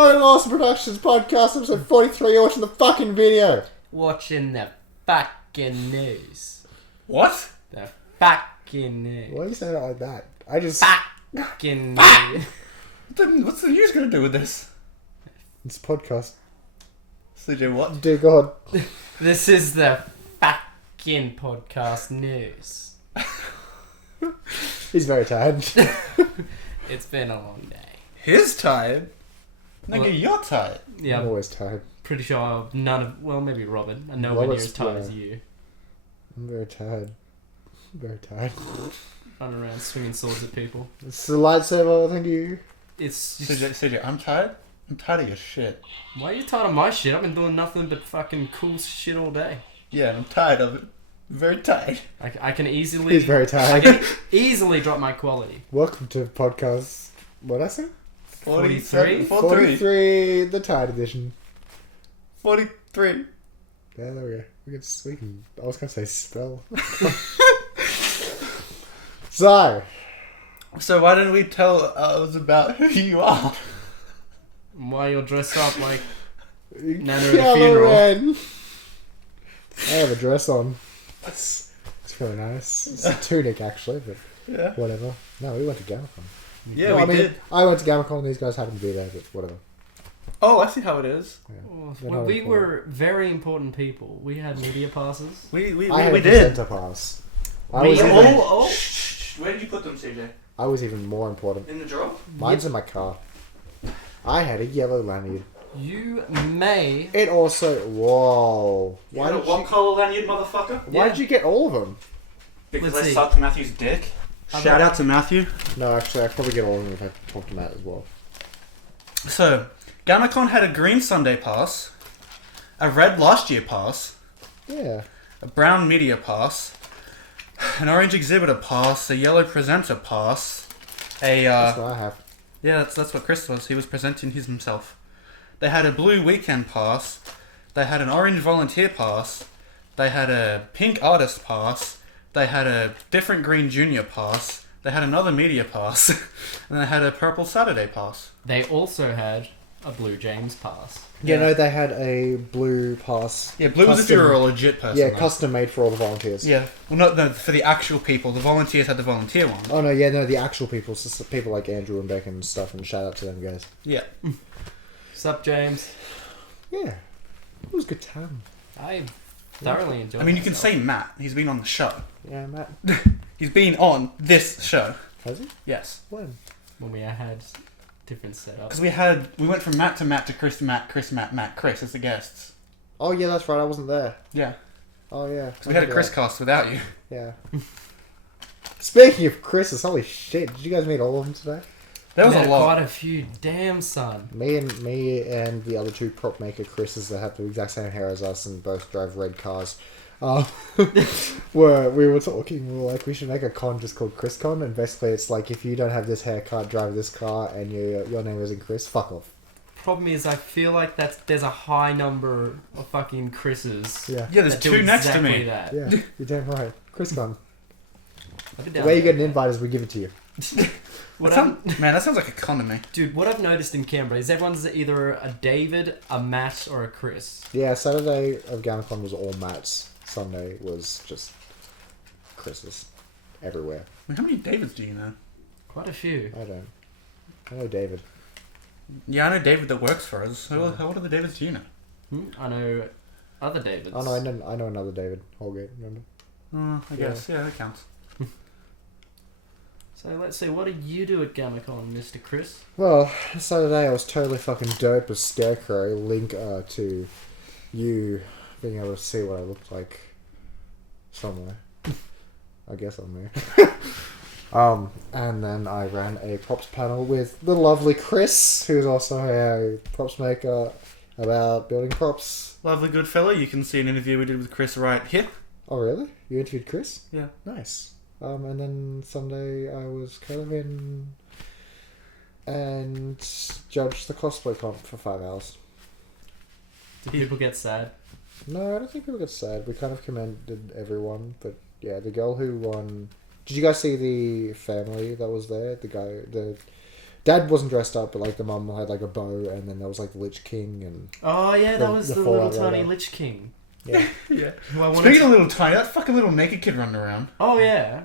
Welcome to Awesome Productions Podcast, episode 43. You're watching the fucking video. Watching the fucking news. What? The fucking news. Why are you saying it like that? I just... Fucking news. What's the news going to do with this? It's a podcast. CJ, what? Dear God. This is the fucking podcast news. He's very tired. It's been a long day. He's tired. Nigga, Well- you're tired. Yeah, I'm I'm always tired. pretty sure none of... Well, maybe Robin. And nowhere near as tired as you. I'm very tired. I'm very tired. Running around swinging swords at people. It's the lightsaber, thank you. It's just... CJ, I'm tired. I'm tired of your shit. Why are you tired of my shit? I've been doing nothing but fucking cool shit all day. Yeah, I'm tired of it. Very tired. I can easily... He's very I tired. can easily drop my quality. Welcome to podcast... What did I say? 43? 43, the tired edition. 43. Yeah, there we go. We can... I was going to say spell. So why didn't we tell us about who you are? Why you're dressed up like... Nana at a funeral. Ren. I have a dress on. It's really nice. It's a tunic, actually, but Yeah. whatever. No, we went to gamma.con. Yeah, Well, we did. I went to gamma.con and these guys happened to be there, but whatever. Oh, I see how it is. Yeah. Oh, They're well, not we important. were very important people. We had media passes. I had a did. presenter pass. I was, We even, all... Shh. Where did you put them, CJ? I was even more important. In the drawer? Mine's in my car. I had a yellow lanyard. You may... It also... Whoa. Why did you... colour lanyard, motherfucker? Why did you get all of them? Because Let's I see. sucked Matthew's dick. Shout out to Matthew. No, actually, I'd probably get all of them if I talked to Matt as well. So, gamma.con had a green Sunday pass, a red last year pass, Yeah. a brown media pass, an orange exhibitor pass, a yellow presenter pass, That's what I have. yeah, that's what Chris was. He was presenting his himself. They had a blue weekend pass, they had an orange volunteer pass, they had a pink artist pass, they had a different green junior pass, they had another media pass, and they had a purple Saturday pass. They also had a Blue James pass. Yeah, Yeah. no, they had a blue pass. Yeah, blue was if you were a legit person. Yeah, though. custom made for all the volunteers. Yeah, well, no, for the actual people. The volunteers had the volunteer one. Oh no, yeah, no, the actual people, it's just the people like Andrew and Beck and stuff, and shout out to them guys. Yeah. Sup, James? Yeah, it was a good time. I thoroughly enjoyed I mean, you can myself. say Matt. He's been on the show. Yeah, Matt. He's been on this show. Has he? Yes. When? When we had different setups. Because we went from Matt to Chris, Matt, Chris as the guests. Oh yeah, that's right. I wasn't there. Yeah. Oh yeah. Because we had a Chris cast without you. Yeah. Speaking of Chris's, holy shit! Did you guys meet all of them today? There was Met a lot. quite a few. Damn, son. Me and the other two prop maker Chris's that have the exact same hair as us and both drive red cars. We were talking. We were like, we should make a con just called ChrisCon, and basically it's like if you don't have this haircut, drive this car, and your name isn't Chris, fuck off. Problem is, I feel like there's a high number of fucking Chris's. Yeah. Yeah, there's that do two next to exactly me. That. Yeah, you're damn right. ChrisCon. I'll be The down way you there. get an invite is we give it to you. What Man, that sounds like a con to me. Dude, what I've noticed in Canberra is everyone's either a David, a Matt, or a Chris. Yeah, Saturday of gamma.con was all Matt's. Sunday was just Chris's. Everywhere. I mean, how many Davids do you know? Quite a few. I know David. Yeah, I know David that works for us. How old are the Davids do you know? I know other Davids. Oh no, I know another David. Holgate, remember? I guess. Yeah, that counts. So let's see, what do you do at GammaCon, Mr. Chris? Well, Saturday I was totally fucking dope as Scarecrow. Link to you being able to see what I looked like somewhere. I guess I'm there. And then I ran a props panel with the lovely Chris, who's also a props maker about building props. Lovely good fella. You can see an interview we did with Chris right here. Oh really? You interviewed Chris? Yeah. Nice. And then Sunday I was Kelvin and judged the cosplay comp for 5 hours. Do people get sad? No, I don't think people get sad. We kind of commended everyone, but yeah, the girl who won... Did you guys see the family that was there? The guy, Dad wasn't dressed up, but like the mum had like a bow, and then there was like the Lich King and Oh yeah, that was the the little Fallout tiny Rider. Lich King. yeah. Yeah. Who I wanted Speaking to... of little tiny, that fucking little naked kid running around. Oh yeah. What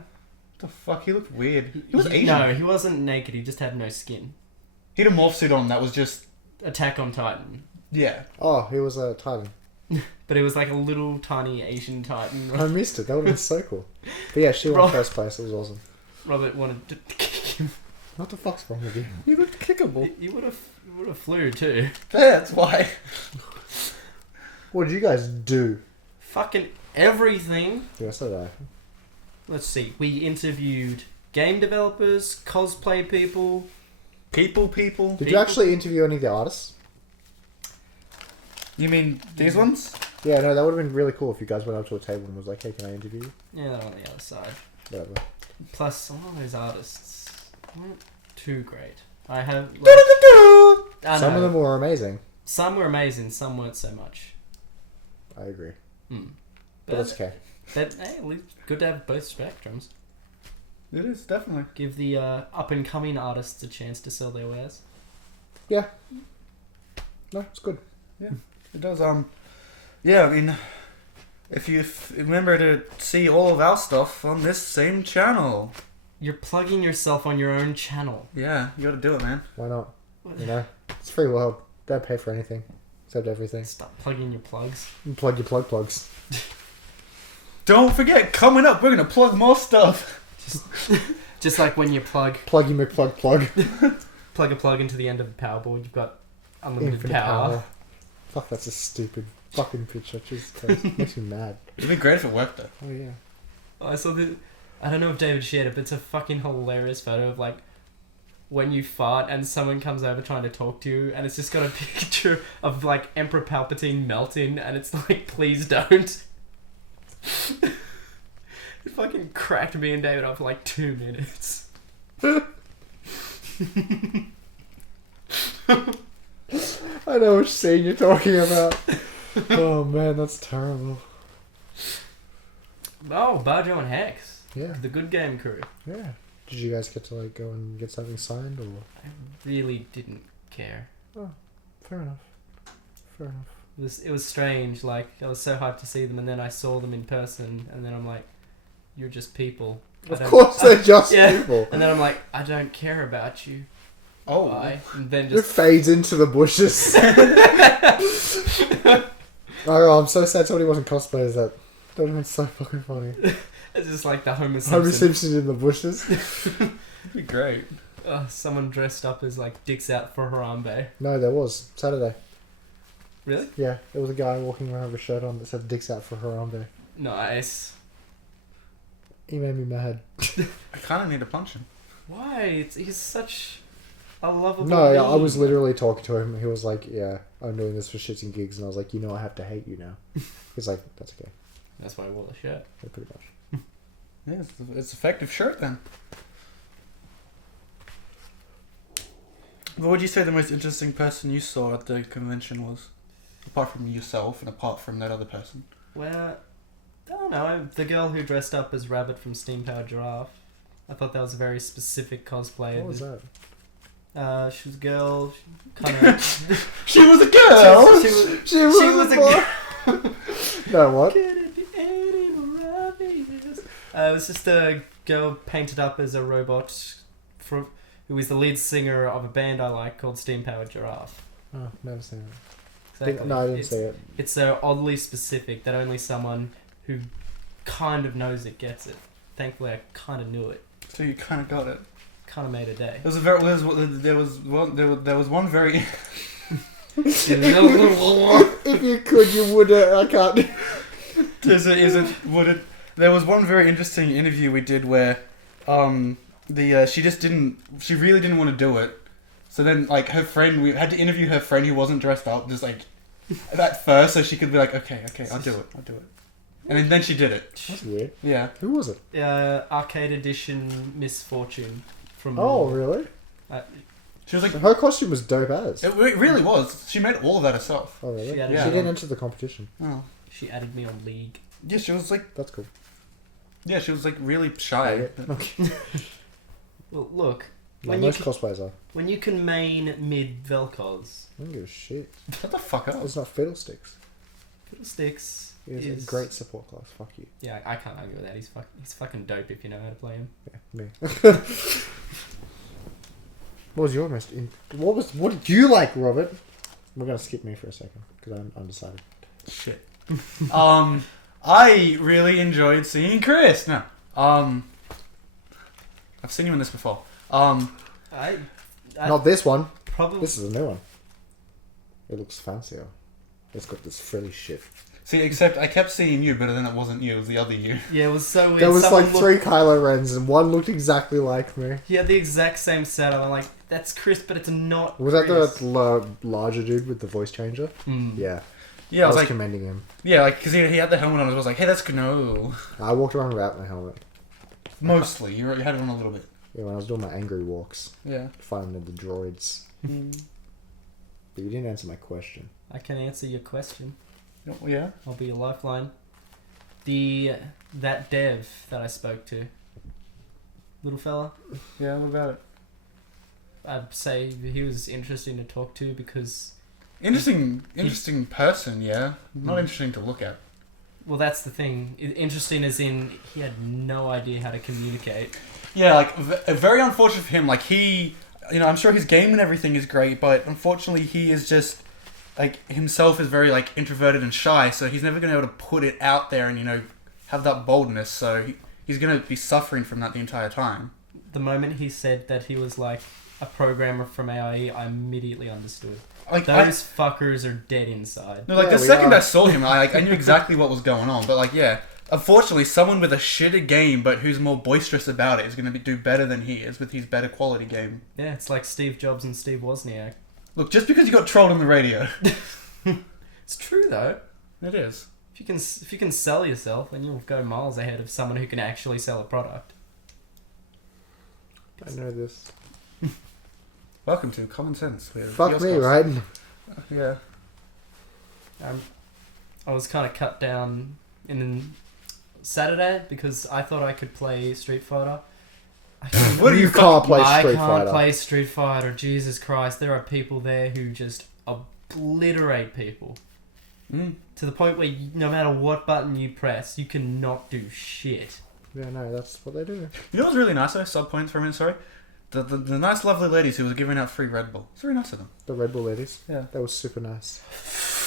the fuck? He looked weird. He was Asian. No, he wasn't naked. He just had no skin. He had a morph suit on that was just... Attack on Titan. Yeah. Oh, he was a Titan. But it was like a little tiny Asian Titan. I missed it. That would have been so cool. But yeah, she won Rob- first place. It was awesome. Robert wanted to kick him. What the fuck's wrong with you? He looked kickable. You would have flew too. That's why. What did you guys do? Fucking everything. Yeah, so did I. Let's see. We interviewed game developers, cosplay people. People? Did you actually interview any of the artists? You mean these ones? Yeah, no, that would have been really cool if you guys went up to a table and was like, hey, can I interview you? Yeah, they're on the other side. Whatever. Plus, some of those artists weren't too great. I have. Like, I Some know, of them were amazing. Some were amazing. Some weren't so much. I agree. Mm. But that's okay. But hey, at least good to have both spectrums. It is, definitely. Give the up and coming artists a chance to sell their wares. No, it's good. It does, yeah, I mean, if you remember to see all of our stuff on this same channel. You're plugging yourself on your own channel. Yeah, you gotta do it, man. Why not? You know, it's free world. Don't pay for anything except everything. Stop plugging your plugs. You plug your plugs. Don't forget, coming up, we're gonna plug more stuff. Just like when you plug Plug your McPlug. a plug into the end of the power board, you've got unlimited Infinite power. Fuck, that's a stupid fucking picture. Jesus Christ. Makes me mad. It'd be great if it worked, though. Oh, yeah. I saw the. I don't know if David shared it, but it's a fucking hilarious photo of like when you fart and someone comes over trying to talk to you, and it's just got a picture of like Emperor Palpatine melting, and it's like, please don't. It fucking cracked me and David up for like 2 minutes. I know which scene you're talking about. Oh, man, that's terrible. Oh, Barjo and Hex, Yeah, the Good Game crew. yeah. Did you guys get to, like, go and get something signed, or...? I really didn't care. Fair enough. It was strange. Like, I was so hyped to see them, and then I saw them in person, and then I'm like, "You're just people." Of course they're just yeah. people. And then I'm like, "I don't care about you." Oh. Bye. And then It just fades into the bushes. Oh, I'm so sad somebody wasn't cosplaying as that. That would have been so fucking funny. it's just like the Homer Homer Simpson. Simpson in the bushes. It'd be great. Someone dressed up as like dicks out for Harambe. No, there was. Saturday. Really? Yeah, there was a guy walking around with a shirt on that said dicks out for Harambe. Nice. He made me mad. I kind of need to punch him. Why? He's such a lovable. No, yeah, I being. was literally talking to him. He was like, yeah, I'm doing this for shits and gigs. And I was like, you know, I have to hate you now. He's like, that's okay. That's why I wore the shirt. Yeah, pretty much. Yeah, it's an effective shirt then. What would you say the most interesting person you saw at the convention was? Apart from yourself and apart from that other person. Well, I don't know. The girl who dressed up as Rabbit from Steam Powered Giraffe. I thought that was a very specific cosplay. What was that? She was a girl. Kind of. She was a girl! She was a girl. No, what? It was just a girl painted up as a robot who is the lead singer of a band I like called Steam Powered Giraffe. Oh, never seen it. Exactly. No, I didn't see it. It's so oddly specific that only someone who kind of knows it gets it. Thankfully, I kind of knew it. So you kind of got it. Kind of made a day. There was one very... If you could, you would. I can't. There was one very interesting interview we did where, she really didn't want to do it. So then, like, her friend, we had to interview her friend who wasn't dressed up, just like at first, so she could be like, okay, I'll do it. And then she did it. That's weird. Yeah. Who was it? Arcade Edition Misfortune from. Oh, really? She was like, Her costume was dope as. it really was. She made all of that herself. Oh, really? She She, had it didn't on. enter the competition. Oh. She added me on League. Yeah, she was like, That's cool. really shy. Okay. Well, look, When most you cosplayers are. When you can main mid Vel'Koz. I don't give a shit. Shut the fuck up. It's not Fiddlesticks. Fiddlesticks He's a great support class. Fuck you. Yeah, I can't argue with that. He's fucking dope if you know how to play him. Yeah, me. What was your most... What did you like, Robert? We're going to skip me for a second, because I'm undecided. Shit. I really enjoyed seeing Chris. No. I've seen you in this before. I Not this one. probably This is a new one. It looks fancier. It's got this frilly shit. See, except I kept seeing you, but then it wasn't you. It was the other you. Yeah, it was so weird. There was Someone like 3 Kylo Rens, and one looked exactly like me. He had the exact same setup. I'm like, that's Chris, but it's not. Was Chris. that the larger dude with the voice changer? Mm. Yeah. Yeah, I I was was like, commending him. yeah, like, because he had the helmet on. I was like, hey, that's good. No. I walked around without my helmet. Mostly. You had it on a little bit. Yeah, when I was doing my angry walks. Yeah. Finding the droids. But you didn't answer my question. I can answer your question. Oh, yeah. I'll be your lifeline. That dev that I spoke to, little fella. Yeah, what about it? I'd say he was interesting to talk to because. Interesting person, yeah. Not Mm. interesting to look at. Well, that's the thing. Interesting as in he had no idea how to communicate. Yeah, like, very unfortunate for him. Like, he... You know, I'm sure his game and everything is great, but unfortunately he is just... Like, himself is very, like, introverted and shy, so he's never going to be able to put it out there and, you know, have that boldness, so he's going to be suffering from that the entire time. The moment he said that he was like a programmer from AIE, I immediately understood. Like, Those fuckers are dead inside. No, like, Yeah, the we second are. I saw him, I knew exactly what was going on, but, like, yeah. Unfortunately, someone with a shitter game, but who's more boisterous about it, is going to do better than he is with his better quality game. Yeah, it's like Steve Jobs and Steve Wozniak. Look, just because you got trolled on the radio. It's true though. It is. If you can sell yourself, then you'll go miles ahead of someone who can actually sell a product. I know this. Welcome to Common Sense. With Fuck me, OzCast. right? Yeah. I was kind of cut down in Saturday because I thought I could play Street Fighter. What do you can't play I Street can't Fighter? play Street Fighter. Jesus Christ, there are people there who just obliterate people to the point where no matter what button you press, you cannot do shit. Yeah, no, that's what they do. You know what's really nice though? Sub points for a minute, sorry. The nice lovely ladies who were giving out free Red Bull. It's very nice of them. The Red Bull ladies. Yeah. That was super nice.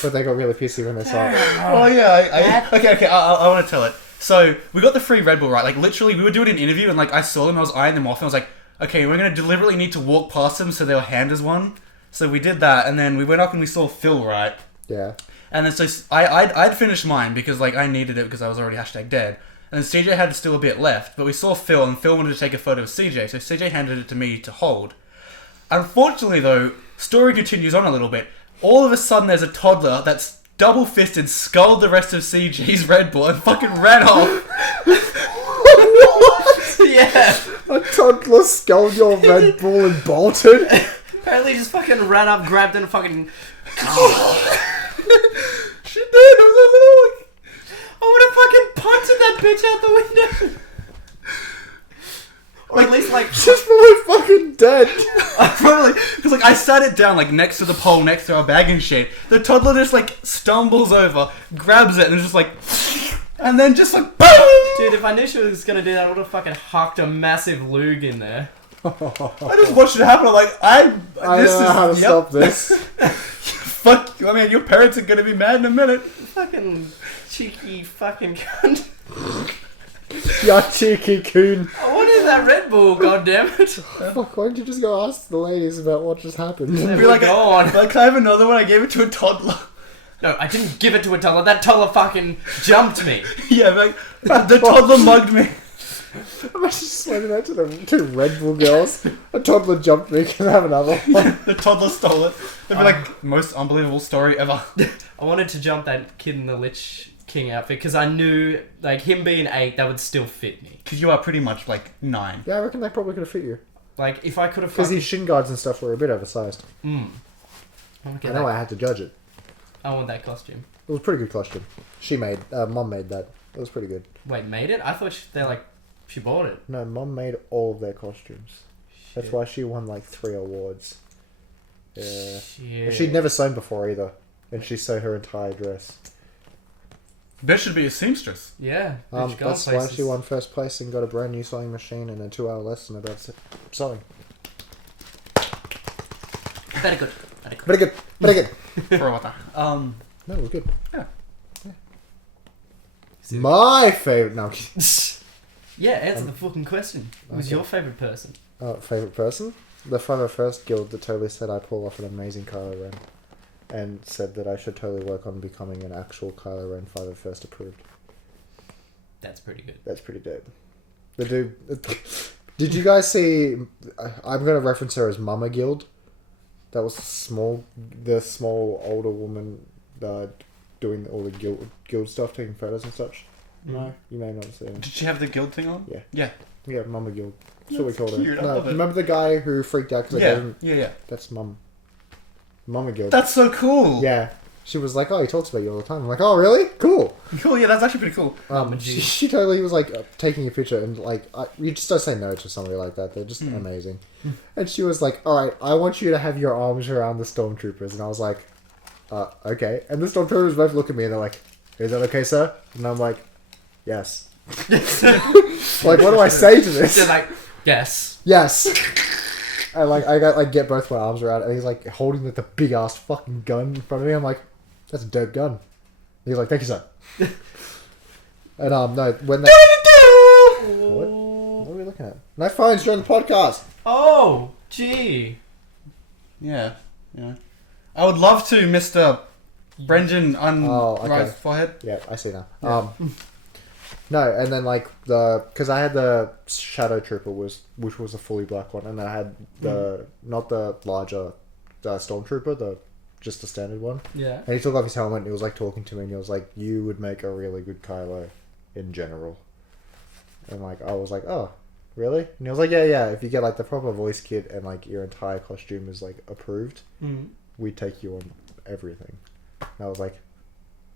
But they got really pissy when they saw it. Oh yeah, okay, I want to tell it. So we got the free Red Bull, right? Like literally, we were doing an interview, and like I saw them, I was eyeing them off, and I was like, okay, we're gonna deliberately need to walk past them so they'll hand us one. So we did that, and then we went up and we saw Phil, right? Yeah. And then so I'd finished mine because like I needed it because I was already #dead. And then CJ had still a bit left, but we saw Phil, and Phil wanted to take a photo of CJ, so CJ handed it to me to hold. Unfortunately, though, story continues on a little bit. All of a sudden, there's a toddler that's double-fisted, sculled the rest of CJ's Red Bull, and fucking ran off. Yeah. A toddler sculled your Red Bull and bolted. Apparently, just fucking ran up, grabbed it, and fucking. She did. It was a little like. I would have fucking punted that bitch out the window. Or at least like. She's probably fucking dead. Probably, because like I sat it down like next to the pole, next to our bag and shit. The toddler just like stumbles over, grabs it, and is just like, and then just like boom. Dude, if I knew she was gonna do that, I would have fucking hucked a massive lug in there. I just watched it happen. I'm like, I don't know how to stop this. Fuck you. I mean, your parents are gonna be mad in a minute. Fucking cheeky fucking cunt. Ya cheeky coon. What is that Red Bull, goddammit? Fuck, why don't you just go ask the ladies about what just happened? Be like, go on. Like, I have another one. I gave it to a toddler. No, I didn't give it to a toddler. That toddler fucking jumped me. Yeah, like the toddler mugged me. I'm actually explaining that to the two Red Bull girls. A toddler jumped me, can I have another one? The toddler stole it. They'd be like, most unbelievable story ever. I wanted to jump that kid in the Lich King outfit because I knew, like, him being 8, that would still fit me. Because you are pretty much like 9. Yeah, I reckon that probably could have fit you. Like, if I could have Because fucking... his shin guards and stuff were a bit oversized. I want to get I know that. I had to judge it. I want that costume. It was a pretty good costume. Mom made that. It was pretty good. Wait, made it? I thought she bought it. No, Mom made all of their costumes. That's why she won like 3 awards. Yeah. Shit. And she'd never sewn before either. And she sewed her entire dress. There should be a seamstress. Yeah. Bitch, go That's why places. she won first place and got a brand new sewing machine and a 2-hour lesson about sewing. Very good. Very good. Very good. For what? No, it was good. Yeah. My favourite... No, I'm kidding. Yeah, answer the fucking question. Who's Okay. your favourite person? Favourite person? The 501st guild that totally said I pull off an amazing Kylo Ren. And said that I should totally work on becoming an actual Kylo Ren 501st approved. That's pretty good. That's pretty dope. The dude... Did you guys see... I'm going to reference her as Mama Guild. That was the small older woman doing all the guild stuff, taking photos and such. No, you may not have seen. Did she have the guild thing on? Yeah. Yeah. Yeah, Mama Guild. That's what we called cute, her. I No, love it. remember the guy who freaked out because Yeah. That's Mama Guild. That's so cool. Yeah. She was like, oh, he talks about you all the time. I'm like, oh, really? Cool. Cool. Yeah, that's actually pretty cool. She totally was like taking a picture and like, you just don't say no to somebody like that. They're just amazing. And she was like, all right, I want you to have your arms around the stormtroopers. And I was like, okay. And the stormtroopers both look at me and they're like, is that okay, sir? And I'm like, yes. Like, what do I say to this? They're like, yes. Yes. And like, I got like get both my arms around it, and he's like holding like the big ass fucking gun in front of me. I'm like, that's a dope gun. And he's like, thank you, sir. And no, when that what are we looking at? No phones during the podcast. Oh, gee. Yeah. I would love to, Mr. Brendan okay. forehead. Yeah, I see now. Yeah. No, and then like because I had the Shadow Trooper which was a fully black one, and I had the not the larger Stormtrooper, just the standard one. Yeah. And he took off his helmet and he was like talking to me and he was like, "You would make a really good Kylo, in general." And like I was like, "Oh, really?" And he was like, "Yeah. If you get like the proper voice kit and like your entire costume is like approved, we take you on everything." And I was like,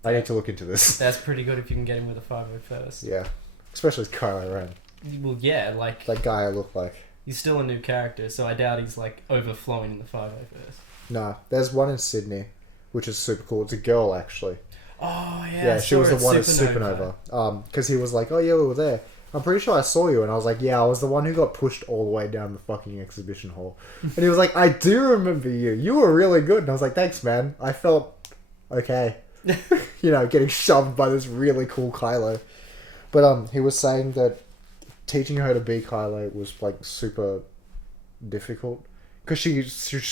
I need to look into this. That's pretty good if you can get him with a 501st. Yeah. Especially as Kylo Ren. Well, yeah, like... That guy I look like. He's still a new character, so I doubt he's, like, overflowing in the 501st. Nah, there's one in Sydney, which is super cool. It's a girl, actually. Oh, yeah. Yeah, she was the one at Supernova. Because he was like, oh, yeah, we were there. I'm pretty sure I saw you. And I was like, yeah, I was the one who got pushed all the way down the fucking exhibition hall. And he was like, I do remember you. You were really good. And I was like, thanks, man. I felt okay. You know, getting shoved by this really cool Kylo. But he was saying that teaching her to be Kylo was like super difficult because she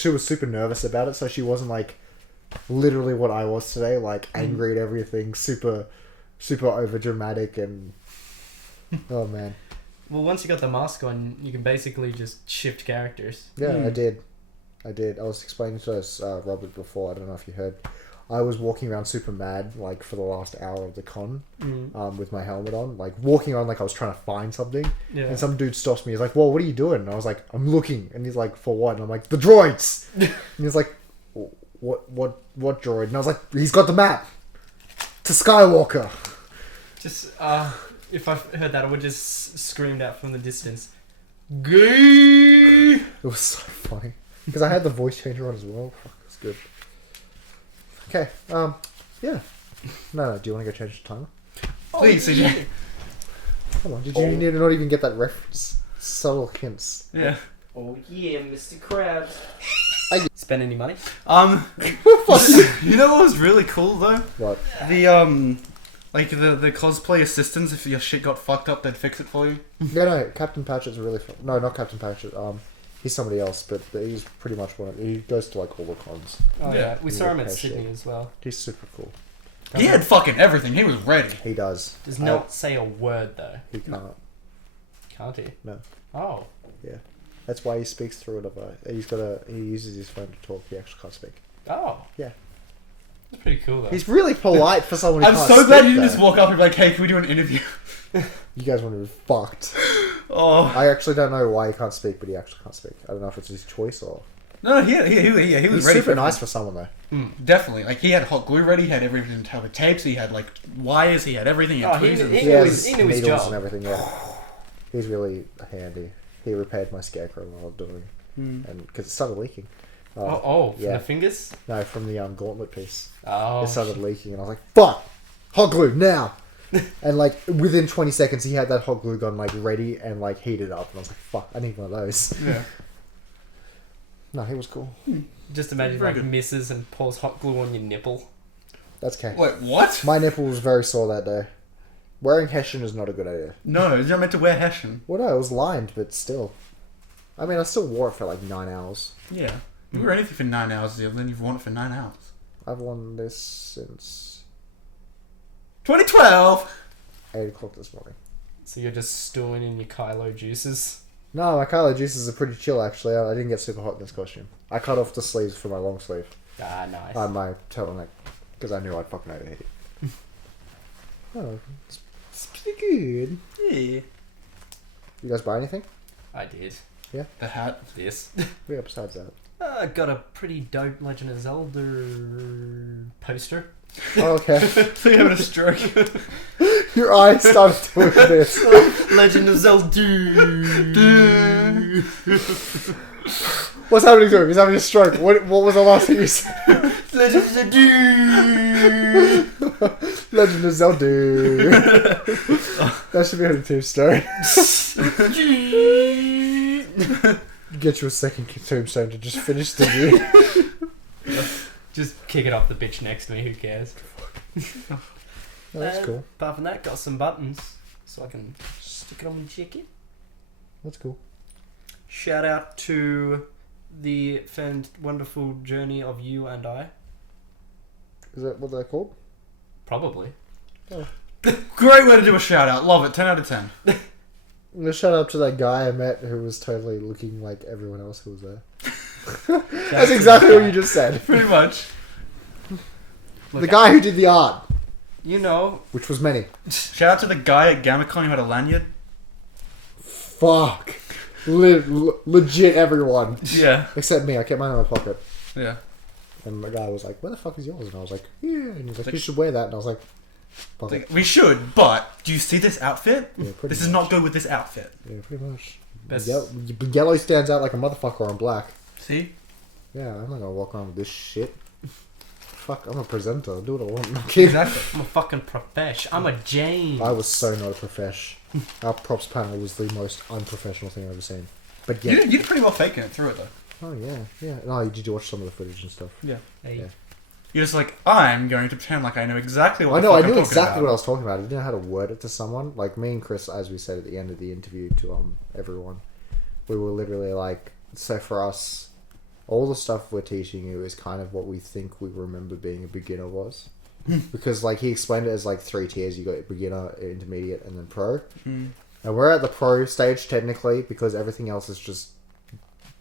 was super nervous about it, so she wasn't like literally what I was today, like angry at everything, super over dramatic, and oh man. Well, once you got the mask on, you can basically just shift characters. Yeah, I did. I was explaining to us, Robert, before. I don't know if you heard. I was walking around super mad, like, for the last hour of the con, with my helmet on, like, walking around like I was trying to find something, and some dude stops me, he's like, well, what are you doing? And I was like, I'm looking, and he's like, for what? And I'm like, the droids! And he's like, what droid? And I was like, he's got the map! To Skywalker! Just, if I heard that, I would just screamed out from the distance, gay! It was so funny. Because I had the voice changer on as well. Fuck, it's good. Okay, yeah. No, do you want to go change the timer? Please, CJ. Come on, did you need to not even get that reference? Subtle hints. Yeah. Oh yeah, Mr. Krabs. Spend any money? You know what was really cool though? What? The like the cosplay assistants. If your shit got fucked up, they'd fix it for you. No, Captain Patchett's really fun. No, not Captain Patchett. He's somebody else, but he's pretty much one of... He goes to, like, all the cons. Oh, yeah. We saw him at Shit. Sydney as well. He's super cool. He had fucking everything. He was ready. He does. Does not say a word, though. He can't. Can't he? No. Oh. Yeah. That's why he speaks through it. He uses his phone to talk. He actually can't speak. Oh. Yeah. That's pretty cool, though. He's really polite for someone who I'm can't so glad speak, you didn't though. just walk up and be like, hey, can we do an interview? You guys want to be fucked. Oh. I actually don't know why he can't speak, but he actually can't speak. I don't know if it's his choice or... No, he was He's ready. super nice for someone, though. Definitely. Like, he had hot glue ready, he had everything with tapes, he had, like, wires, he had everything, he had Oh, he tweezers. knew He has his needles job. and everything, yeah. He's really handy. He repaired my scarecrow while I was doing it. And because it started leaking. From yeah. the fingers? No, from the gauntlet piece. Oh. It started leaking, and I was like, fuck! Hot glue, now! And like, within 20 seconds, he had that hot glue gun like ready and like heated up. And I was like, fuck, I need one of those. Yeah. No, he was cool. Just imagine Very like good. misses and pours hot glue on your nipple. That's okay. Wait, what? My nipple was very sore that day. Wearing Hessian is not a good idea. No, you're not meant to wear Hessian. Well, no, it was lined, but still. I mean, I still wore it for like 9 hours. Yeah. You wear anything for 9 hours, then you've worn it for 9 hours. I've worn this since 2012! 8 o'clock this morning. So you're just stewing in your Kylo juices. No, my Kylo juices are pretty chill, actually. I didn't get super hot in this costume. I cut off the sleeves for my long sleeve. Ah, nice. On my turtleneck. Because I knew I'd fucking overheat it. Oh, it's pretty good. Yeah. You guys buy anything? I did. The hat. This. Yeah, besides that. I got a pretty dope Legend of Zelda poster. Oh, okay. So you're having a stroke. Your eyes started doing this. Legend of Zelda. What's happening to him? He's having a stroke. What was the last thing you said? Legend of Zelda. Legend of Zelda. That should be on a tombstone. Get you a second tombstone to just finish the view. Just kick it off the bitch next to me. Who cares? Oh, that's cool. Apart from that, got some buttons so I can stick it on my jacket. That's cool. Shout out to the wonderful journey of you and I. Is that what they're called? Probably. Great way to do a shout out. Love it. 10 out of 10. I'm gonna shout out to that guy I met who was totally looking like everyone else who was there. That's exactly what you just said. Pretty much. The guy who did the art, You know, which was many. Shout out to the guy at gamma.con who had a lanyard. Fuck. Legit everyone. Yeah. Except me. I kept mine in my pocket. Yeah. And the guy was like, where the fuck is yours? And I was like, yeah. And he was like, you should wear that. And I was like, fuck it. Like, we should, but do you see this outfit? Yeah, pretty This is much. not good with this outfit. Yeah, pretty much. Best- Yellow stands out like a motherfucker on black. See? Yeah, I'm not gonna walk around with this shit. Fuck, I'm a presenter. I'll do what I want. I'm kidding. Exactly. I'm a fucking profesh. I'm a James. I was so not a profesh. Our props panel was the most unprofessional thing I've ever seen. But You yeah. did pretty well faking it through it, though. Oh, yeah, yeah. No, did you watch some of the footage and stuff? Yeah. Hey. Yeah. You're just like, I'm going to pretend like I know exactly what I the know, fuck I I'm knew talking exactly about. what I was talking about. I didn't know how to word it to someone. Like, me and Chris, as we said at the end of the interview to everyone, we were literally like, so for us, all the stuff we're teaching you is kind of what we think we remember being a beginner was. Because, like, he explained it as, like, 3 tiers. You got beginner, intermediate, and then pro. Mm. And we're at the pro stage, technically, because everything else is just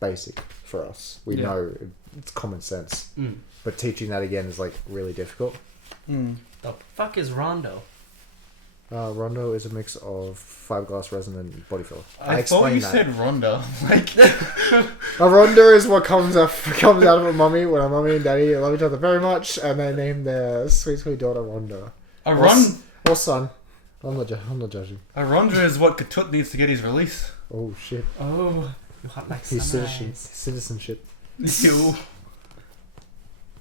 basic for us. We Yeah. know it's common sense. Mm. But teaching that again is, like, really difficult. Mm. The fuck is Rondo? Rondo is a mix of fiberglass resin and body filler. I thought you explained that. said Rhonda. Like, A rondo is what comes out of a mummy when a mummy and daddy love each other very much, and they name their sweet daughter Rondo. a Or Ron. or son. I'm not judging. A Rhonda is what Katut needs to get his release. Oh shit. Oh, you hot like His sunrise. citizenship. Ew.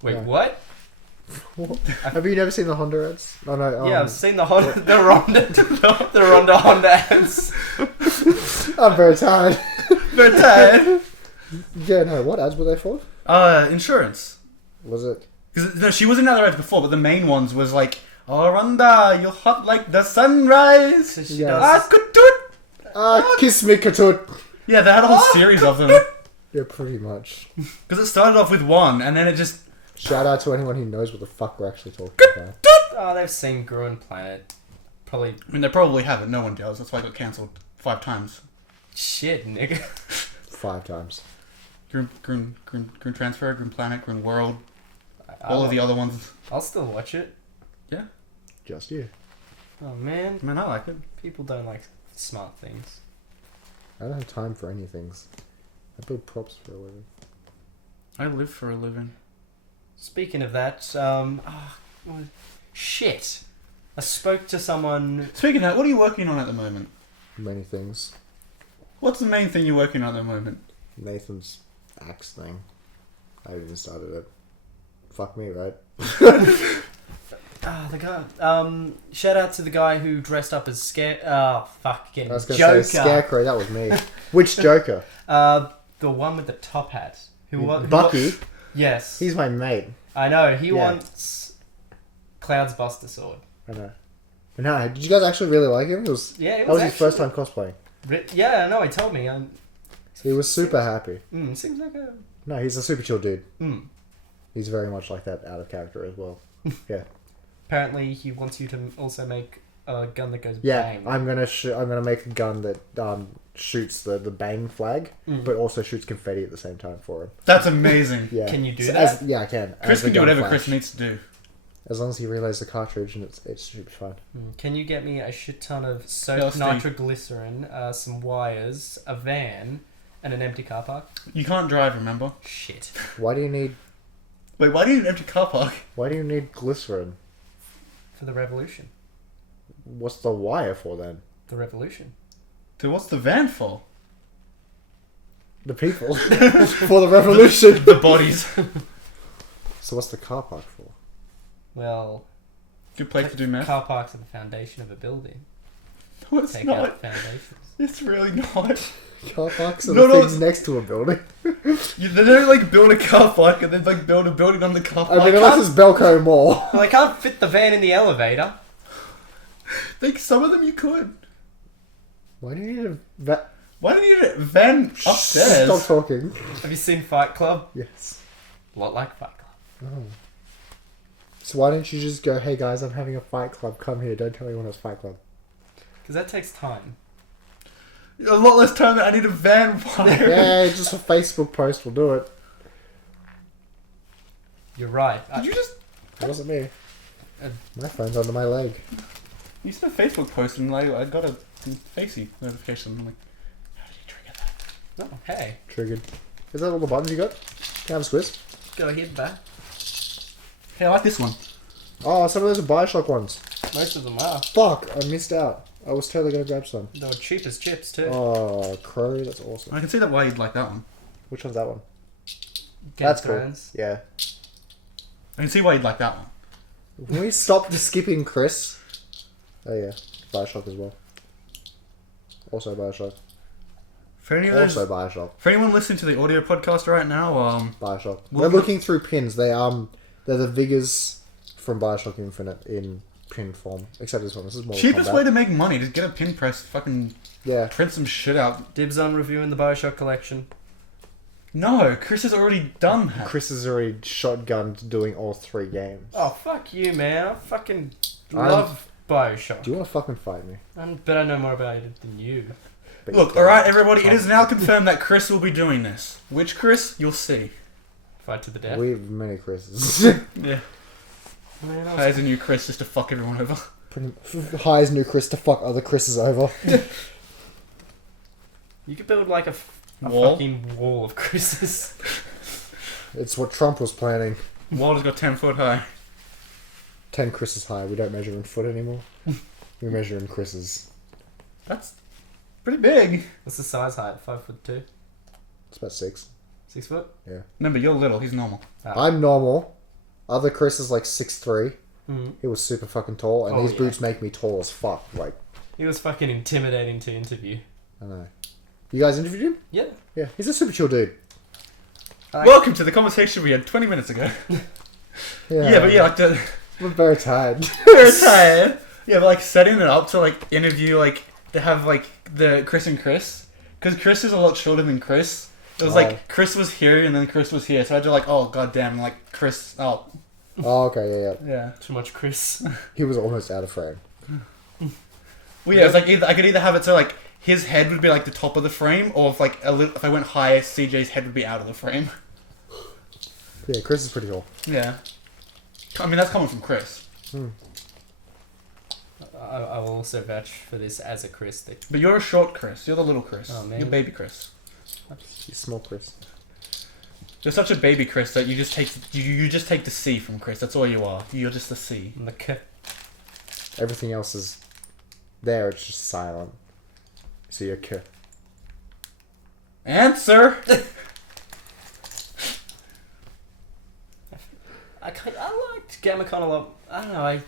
Wait, Yeah. what? Have you never seen the Honda ads? Oh no. Yeah, I've seen the Honda, the Honda ads. I'm very tired. Very tired. Yeah, no. What ads were they for? Insurance. Was it? No, she was in other ads before, but the main ones was like, oh, Rhonda, you're hot like the sunrise. So she Yeah. Ah, does. Katut. Kiss me, Katut. Yeah, they had a whole series of them. Yeah, pretty much. Because it started off with one, and then it just... Shout out to anyone who knows what the fuck we're actually talking about. Oh, they've seen Gruen Planet. Probably I mean, they probably haven't. No one does. That's why it got cancelled 5 times. shit, nigga. 5 times. Green Transfer, Green Planet, Green World, all of the other ones. I'll still watch it. Just you. Oh man, Man, I like it. people don't like smart things. I don't have time for any things. I build props for a living. I live for a living. Speaking of that, shit. I spoke to someone. Speaking of that, what are you working on at the moment? Many things. What's the main thing you're working on at the moment? Nathan's axe thing. I haven't even started it. Fuck me, right? Ah, the guy. Shout out to the guy who dressed up as fucking I was gonna Joker. say Scarecrow. That was me. Which Joker? The one with the top hat. Who Bucky. Yes. He's my mate. I know. He Yeah. wants Cloud's Buster Sword. I know. No, did you guys actually really like him? It was. Yeah, it That was was his first time cosplaying. Yeah, no, he told me. He was super happy. Seems like a. No, he's a super chill dude. Mm. He's very much like that out of character as well. Yeah. Apparently, he wants you to also make a gun that goes Yeah, bang. I'm gonna make a gun that shoots the bang flag, but also shoots confetti at the same time for him. That's amazing. Yeah. Can you do So that? yeah, I can. Chris As the can do gun whatever flash. Chris needs to do. As long as he relays the cartridge and it's super fun. Can you get me a shit ton of Yeah, soap, let's nitroglycerin, some wires, a van, and an empty car park? You can't drive, remember? Shit. Why do you need Wait, why do you need an empty car park? glycerin? For the revolution. What's the wire for then? The revolution. Dude, what's the van for? The people for the revolution. The bodies. So what's the car park for? Well, Good place to do meth. car parks are the foundation of a building. No, it's Take not. out foundations. It's really not. Car parks are No, the no, things next to a building. They don't like build a car park and then like build a building on the car I park. mean, unless it's Belco Mall. Well, I can't fit the van in the elevator. Like some of them you could. Why do you need a Why do you need a van upstairs? Stop talking. Have you seen Fight Club? Yes. A lot like Fight Club. Oh. So why don't you just go, hey guys, I'm having a fight club, come here, don't tell anyone it's fight club. Because that takes time. A lot less time than I need a van for. Yeah, just a Facebook post will do it. You're right. Did you just... It wasn't me. Uh, My phone's under my leg. You said a Facebook post and like I got a facey notification. I'm like, how did you trigger that? Oh, hey. Triggered. Is that all the buttons you got? Can I have a squiz? Go ahead, back. Hey, I like this one. Oh, some of those are Bioshock ones. Most of them are. Fuck, I missed out. I was totally gonna grab some. They were cheap as chips, too. Oh, Crow, that's awesome. I can see that why you'd like that one. Which one's that one? Game That's of cool. Thrones. Yeah. I can see why you'd like that one. Can we stop skipping Chris? Oh yeah, Bioshock as well. Also Bioshock. For any of those, Also Bioshock. for anyone listening to the audio podcast right now, Bioshock. Well, We're looking through pins. They're the Vigors from Bioshock Infinite in pin form. Except this one. This is more cheapest combat. way to make money, just get a pin press, fucking Yeah. print some shit out. Dibs on reviewing the Bioshock collection. No, Chris has already done that. Chris is already shotgunned doing all 3 games. Oh, fuck you, man. I fucking I'm- love Bioshock. Do you want to fucking fight me? But I know more about it than you. But Look, you alright everybody, it is now confirmed that Chris will be doing this. Which Chris? You'll see. Fight to the can't. death. We have many Chris's. Yeah. Man, I was- There's a new Chris just to fuck everyone over. Hires new Chris to fuck other Chris's over. You could build like a Wall? fucking wall of Chris's. It's what Trump was planning. Walter's got 10 foot high. 10 Chris's high. We don't measure in foot anymore. We measure in Chris's. That's pretty big. What's the size height? 5'2"? It's about 6. 6 foot? Remember, you're little, he's normal. Ah. I'm normal. Other Chris is like 6'3". Mhm. He was super fucking tall, and Oh, these yeah. boots make me tall as fuck. Like, He was fucking intimidating to interview. I know. You guys interviewed him? Yeah. Yeah, he's a super chill dude. Welcome to the conversation we had 20 minutes ago. Yeah, but yeah, like the... I'm very tired. Very tired. Yeah, but like setting it up to like interview, like to have like the Chris and Chris, because Chris is a lot shorter than Chris. It was Oh. like Chris was here and then Chris was here, so I had to like, oh goddamn, like Chris. Oh Oh, okay, yeah, yeah. yeah. Too much Chris. He was almost out of frame. Well, yeah, it's like either I could either have it so like his head would be like the top of the frame, or if like if I went higher, CJ's head would be out of the frame. Yeah, Chris is pretty tall. Yeah. I mean that's coming from Chris, I will also vouch for this as a Chris. That but you're a short Chris. You're the little Chris. Oh, man. You're baby Chris. He's small Chris. You're such a baby Chris that you just take you just take the C from Chris. That's all you are. You're just the C. I'm the K. Everything else is there, it's just silent. So you're K. Answer. I liked gamma.con a lot. I don't know. I'm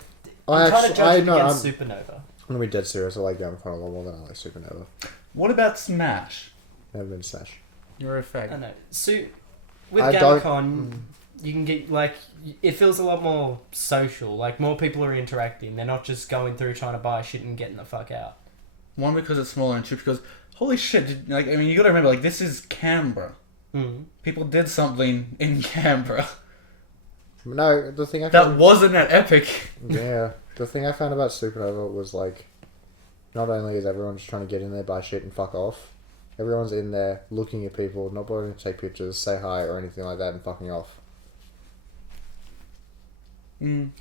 I kind of actually, judging I know, against Supernova. I'm gonna be dead serious. I like gamma.con a lot more than I like Supernova. What about Smash? Never been Smash. You're a I fag. don't know. With I gamma.con, you can get like it feels a lot more social. Like more people are interacting. They're not just going through trying to buy shit and getting the fuck out. One, because it's smaller, and two, because holy shit! You gotta remember, like, this is Canberra. Mm. People did something in Canberra No, the thing I that found, wasn't that epic. yeah, the thing I found about Supernova was like, not only is everyone just trying to get in there, buy shit, and fuck off, everyone's in there looking at people, not bothering to take pictures, say hi, or anything like that, and fucking off.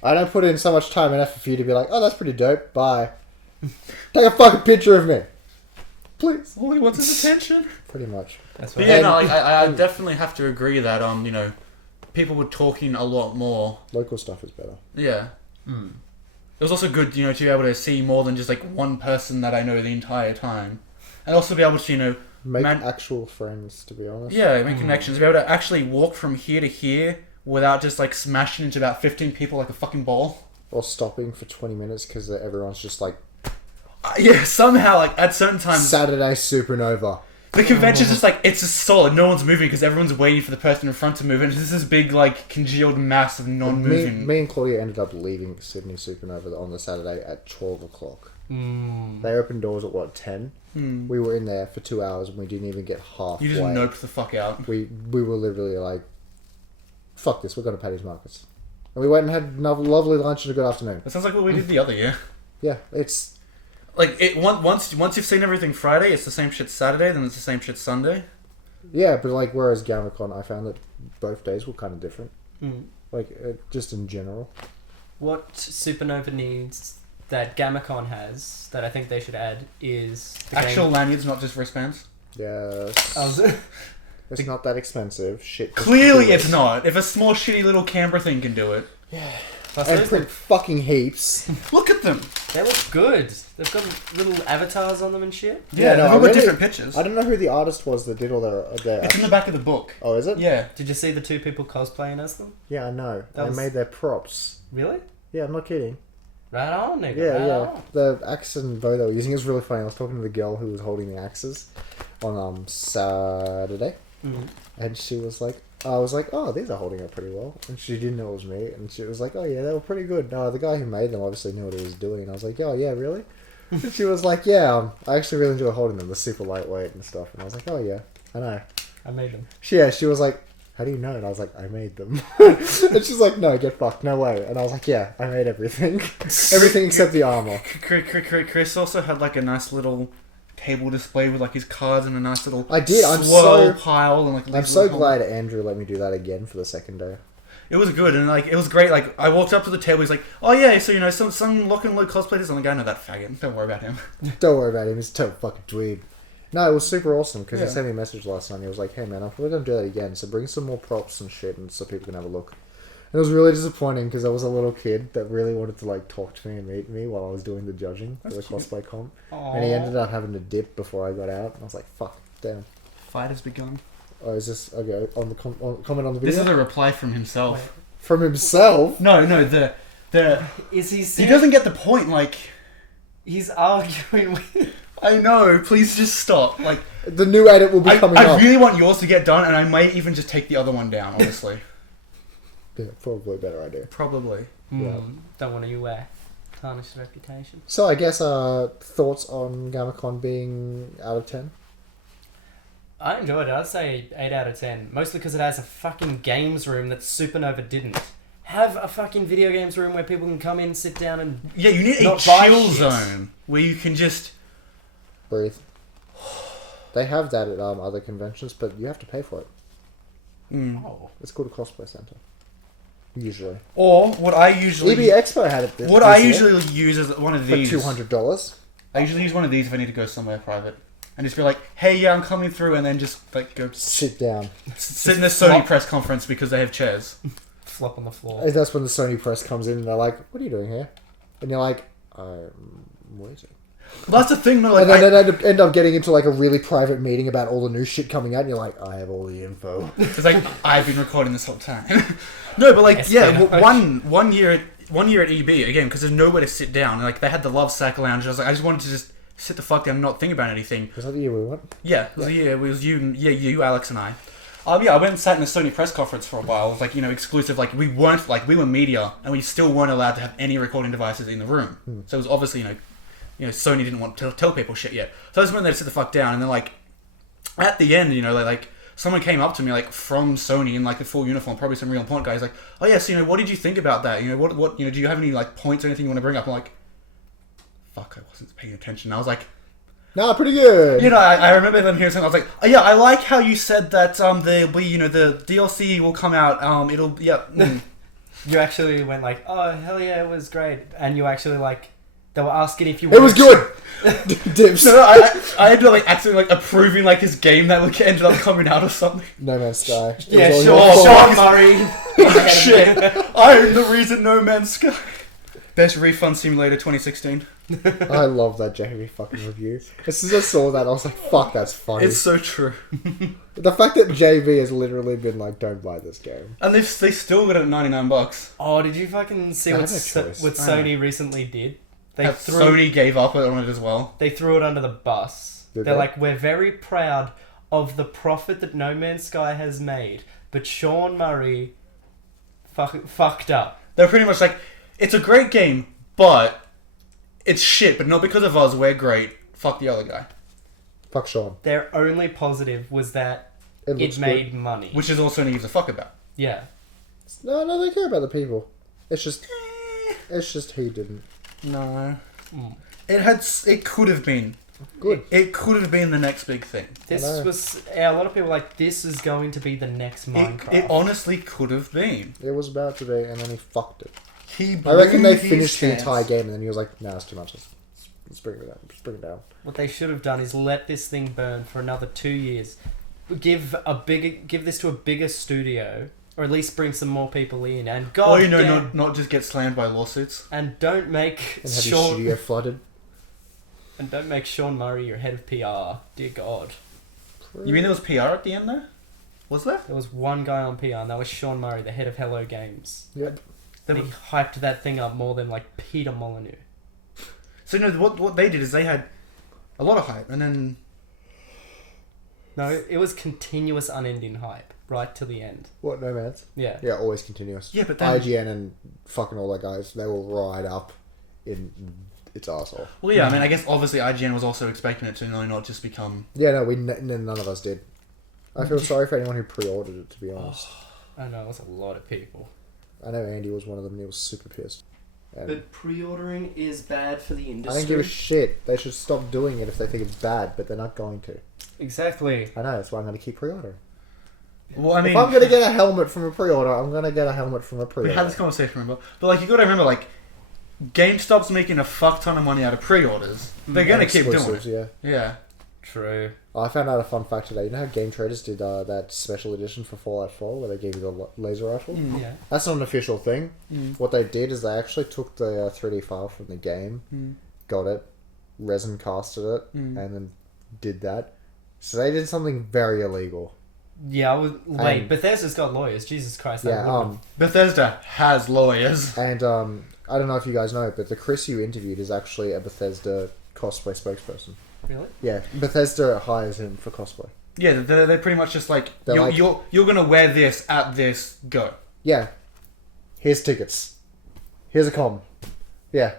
I don't put in so much time and effort for you to be like, oh, that's pretty dope, bye. Take a fucking picture of me. Please. All he wants is attention. Pretty much. That's But what. yeah, no, like, I definitely have to agree that people were talking a lot more. Local stuff is better. Yeah. Mm. It was also good, to be able to see more than just like one person that I know the entire time, and also be able to, Make actual friends, to be honest. yeah, make connections. Be able to actually walk from here to here without just like smashing into about 15 people like a fucking ball. Or stopping for 20 minutes because everyone's just like, Yeah, somehow like at certain times Saturday Supernova. the convention's just like it's just solid. No one's moving because everyone's waiting for the person in front to move, and it's just this big like congealed mass of non-moving. Me and Claudia ended up leaving Sydney Supernova on the Saturday at 12 o'clock. Mm. They opened doors at 10? We were in there for 2 hours and we didn't even get halfway. You just nope the fuck out. We were literally like, fuck this, we're going to Paddy's Markets. And we went and had another lovely lunch and a good afternoon. That sounds like what we did the other year. Yeah, it's... Like once you've seen everything Friday, it's the same shit Saturday, then it's the same shit Sunday. Yeah, but like, whereas gamma.con, I found that both days were kind of different. Mm. Like, just in general. What Supernova needs that gamma.con has that I think they should add is the Actual game. lanyards, not just wristbands. Yes. I was- It's not that expensive. Shit. just Clearly, do it. it's not. If a small shitty little Canberra thing can do it, Plus And those print fucking heaps. look at them. they look good. They've got little avatars on them and shit. Yeah, no, they've I all got really- different pictures. I don't know who the artist was that did all their It's in the back of the book. Oh, is it? Yeah. Did you see the two people cosplaying as them? Yeah, I know. That They was- made their props. Really? Yeah, I'm not kidding. Right on, nigga. Yeah, right yeah. on. The axe and bow they were using is really funny. I was talking to the girl who was holding the axes on Saturday, Mm. and she was like, I was like, oh, these are holding up pretty well. And she didn't know it was me, and she was like, oh yeah, they were pretty good. No, the guy who made them obviously knew what he was doing. And I was like, oh yeah, really? And she was like, yeah, I actually really enjoy holding them. They're super lightweight and stuff. And I was like, oh yeah, I know. I made them. She was like, how do you know? And I was like, I made them. And she's like, no, get fucked, no way. And I was like, yeah, I made everything. Everything except the armor. Chris also had like a nice little table display with like his cards and a nice little I did. I'm swirl so pile and like I'm little so helmet. glad Andrew let me do that again for the second day. It was good and like it was great. Like I walked up to the table, he's like, "Oh yeah, so some lock and load cosplayers." I'm like, "I know that faggot. Don't worry about him." Don't worry about him. He's a total fucking dweeb. No, it was super awesome because Yeah. he sent me a message last night. He was like, "Hey man, I'm probably gonna do that again. So bring some more props and shit, and so people can have a look." And it was really disappointing because I was a little kid that really wanted to like talk to me and meet me while I was doing the judging for the That's cute. cosplay comp, Aww. and he ended up having to dip before I got out. And I was like, "Fuck, damn." Fight has begun. Oh, is this okay? On the comment on the This video is a reply from himself. from himself. No, the Is he he serious? doesn't get the point. Like He's arguing with... I know. Please just stop. Like The new edit will be coming I up. really want yours to get done, and I might even just take the other one down. Honestly, Yeah, probably a better idea. probably. Yeah. Don't want to tarnish the reputation. So I guess thoughts on gamma.con being out of 10? I enjoyed it. I'd say 8 out of 10. Mostly because it has a fucking games room that Supernova didn't. Have a fucking video games room where people can come in, sit down and... Yeah, you need a Not buy chill shit. zone where you can just. Breathe. They have that at other conventions, but you have to pay for it. Oh. It's called a cosplay center. Usually. Or what I usually. EB Expo had it What this I year usually use is one of for these. $200. I usually use one of these if I need to go somewhere private. And just be like, hey, yeah, I'm coming through, and then just like go Sit down. sit in the Sony press conference because they have chairs. Flop on the floor. And that's when the Sony press comes in and they're like, what are you doing here? And you're like, I'm waiting. That's the thing, though. Like, And then they end up getting into like a really private meeting about all the new shit coming out, and you're like, I have all the info. it's like I've been recording this whole time. No, but like one year at EB again because there's nowhere to sit down. And, like they had the Love Sack Lounge. I was like, I just wanted to just sit the fuck down and not think about anything. Was that the year we went? Yeah, it was a year. It was you, Alex, and I. Yeah, I went and sat in the Sony press conference for a while. It was like, exclusive. Like we were media, and we still weren't allowed to have any recording devices in the room. So it was obviously, Sony didn't want to tell people shit yet. So I just went there to sit the fuck down, and then like at the end, like someone came up to me like from Sony in like a full uniform, probably some real important guy. He's like, oh yeah, so what did you think about that? What do you have any like points or anything you want to bring up? I'm like, fuck, I wasn't paying attention. I was like, nah, pretty good. I remember them hearing something. I was like, oh yeah, I like how you said that. There'll be, the DLC will come out. It'll You actually went like, oh hell yeah, it was great, and you actually like. They were asking if you. It was good. Dips. No, I ended up like actually like approving like his game that ended up coming out or something. No Man's Sky. Yeah, Sean Murray. Shit, I'm the reason No Man's Sky. Best Refund Simulator 2016. I love that JV fucking review. As soon as I saw that, I was like, fuck, that's funny. It's so true. The fact that JV has literally been like, don't buy this game. And they still got it at $99. Oh, did you fucking see what Sony recently did? Sony gave up on it as well. They threw it under the bus. They're like, we're very proud of the profit that No Man's Sky has made, but Sean Murray fucked up. They're pretty much like, it's a great game, but it's shit, but not because of us, we're great. Fuck the other guy. Fuck Sean. Their only positive was that it made money. Which is all Sony gives a fuck about. Yeah. No, they care about the people. It's just he didn't. No. It could have been. Good. It could have been the next big thing. This was... a lot of people were like, this is going to be the next Minecraft. It honestly could have been. It was about to be, and then he fucked it. I reckon they finished the entire game, and then he was like, nah, it's too much. Let's bring it down. Let's bring it down. What they should have done is let this thing burn for another 2 years. Give this to a bigger studio... Or at least bring some more people in, and not just get slammed by lawsuits. And don't make and have your studio flooded. And don't make Sean Murray your head of PR. Dear God. You mean there was PR at the end there? Was there? There was one guy on PR, and that was Sean Murray, the head of Hello Games. Yep. And he hyped that thing up more than like Peter Molyneux. So what they did is they had a lot of hype, and then no, it was continuous, unending hype. Right to the end. What, No Man's? Yeah. Yeah, always continuous. Yeah, but then... IGN and fucking all that guys, they will ride up in its arsehole. Well, yeah, I mean, I guess obviously IGN was also expecting it to not just become... Yeah, no, none of us did. I feel sorry for anyone who pre-ordered it, to be honest. I know, it was a lot of people. I know Andy was one of them and he was super pissed. But pre-ordering is bad for the industry. I don't give a shit. They should stop doing it if they think it's bad, but they're not going to. Exactly. I know, that's why I'm going to keep pre-ordering. Well, I mean, if I'm going to get a helmet from a pre-order, I'm going to get a helmet from a pre-order. We had this conversation, remember? But, like, you got to remember, like, GameStop's making a fuck ton of money out of pre-orders. They're going to keep doing it. Yeah. True. I found out a fun fact today. You know how Game Traders did that special edition for Fallout 4 where they gave you the laser rifle? Yeah. That's not an official thing. What they did is they actually took the 3D file from the game, got it, resin casted it, and then did that. So they did something very illegal. Yeah, Bethesda's got lawyers. Jesus Christ. Yeah, Bethesda has lawyers. And I don't know if you guys know, but the Chris you interviewed is actually a Bethesda cosplay spokesperson. Really? Yeah, Bethesda hires him for cosplay. Yeah, they're pretty much just like, you're gonna wear this at this, go. Yeah. Here's tickets. Here's a com. Yeah.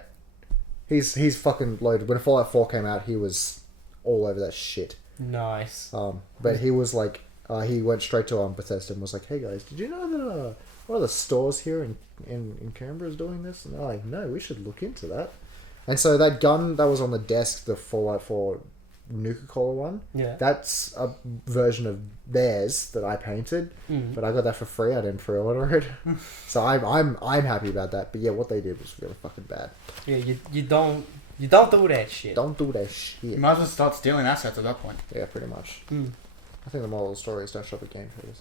He's fucking loaded. When Fallout 4 came out, he was all over that shit. Nice. But he was like, he went straight to Bethesda and was like, hey guys, did you know that one of the stores here in Canberra is doing this? And they're like, no, we should look into that. And so that gun that was on the desk, the Fallout 4 Nuka-Cola one, that's a version of theirs that I painted, but I got that for free. I didn't pre-order it, so I'm happy about that. But yeah, what they did was really fucking bad. Yeah, you don't do that shit. Don't do that shit. You might as well start stealing assets at that point. Yeah, pretty much. I think the moral of the story is don't shop at Game Traders.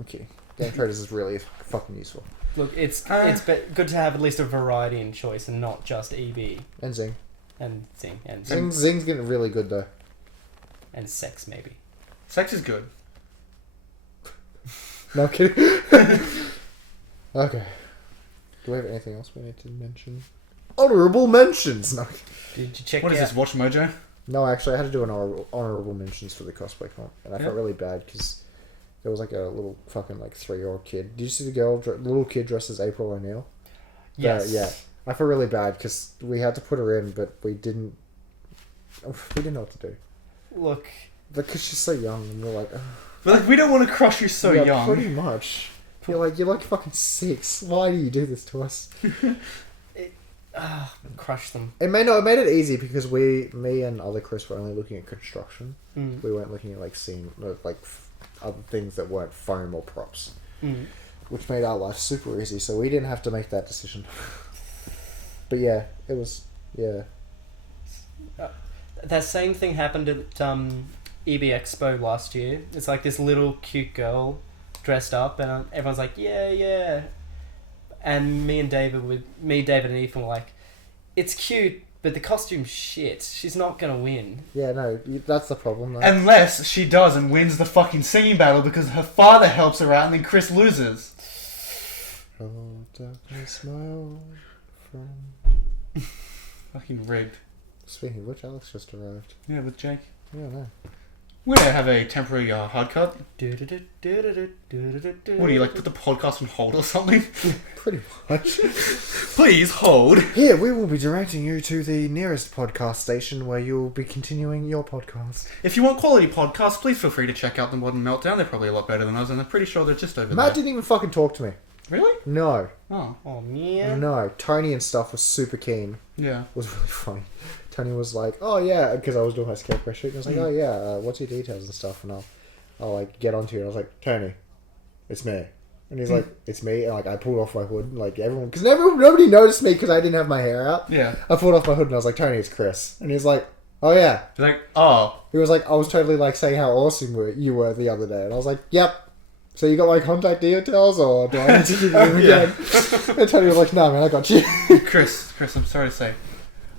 Okay, Game Traders is really fucking useful. Look, it's good to have at least a variety in choice and not just EB. And Zing. And Zing. And Zing's getting really good though. And sex, maybe. Sex is good. No, I'm kidding. Okay. Do we have anything else we need to mention? Honourable mentions! No. Did you check What is out? this, Watch Mojo? No, actually, I had to do an honourable mentions for the cosplay comp, and I felt really bad because there was like a little fucking like 3-year-old kid. Did you see the little kid dressed as April O'Neil? Yes. Yeah. I felt really bad because we had to put her in, but we didn't know what to do. Look. Because she's so young, and we're like, But like, we don't want to crush you so yeah, young. pretty much. You're like fucking 6. Why do you do this to us? Crush them. It made it easy because me and other Chris were only looking at construction. Mm. We weren't looking at like other things that weren't foam or props, which made our life super easy. So we didn't have to make that decision. But yeah, it was That same thing happened at EB Expo last year. It's like this little cute girl dressed up, and everyone's like, yeah. And David and Ethan were like, it's cute, but the costume's shit. She's not gonna win. Yeah, no, that's the problem. Though. Unless she does and wins the fucking singing battle because her father helps her out and then Chris loses. Oh, darkness, my old friend. Fucking rigged. Speaking of which, Alex just arrived. Yeah, with Jake. Yeah, no. We're gonna have a temporary hard cut. What do you like? Put the podcast on hold or something? Pretty much. Please hold. Here, we will be directing you to the nearest podcast station where you'll be continuing your podcast. If you want quality podcasts, please feel free to check out the Modern Meltdown. They're probably a lot better than us, and I'm pretty sure they're just over Matt there. didn't even fucking talk to me. Really? No. Oh. Oh man. No. Tony and stuff was super keen. Yeah. It was really funny. Tony was like, oh yeah, because I was doing my scarecrow shoot, and I was like, oh yeah, what's your details and stuff, and I'll like get onto you, and I was like, Tony, it's me, and he's like, it's me, and like I pulled off my hood, and like because nobody noticed me because I didn't have my hair out. Yeah. I pulled off my hood, and I was like, Tony, it's Chris, and he's like, oh yeah. He's like, oh. He was like, I was totally like saying how awesome you were the other day, and I was like, yep. So you got my contact details, or do I need to give you them again? And Tony was like, no man, I got you. Chris, I'm sorry to say,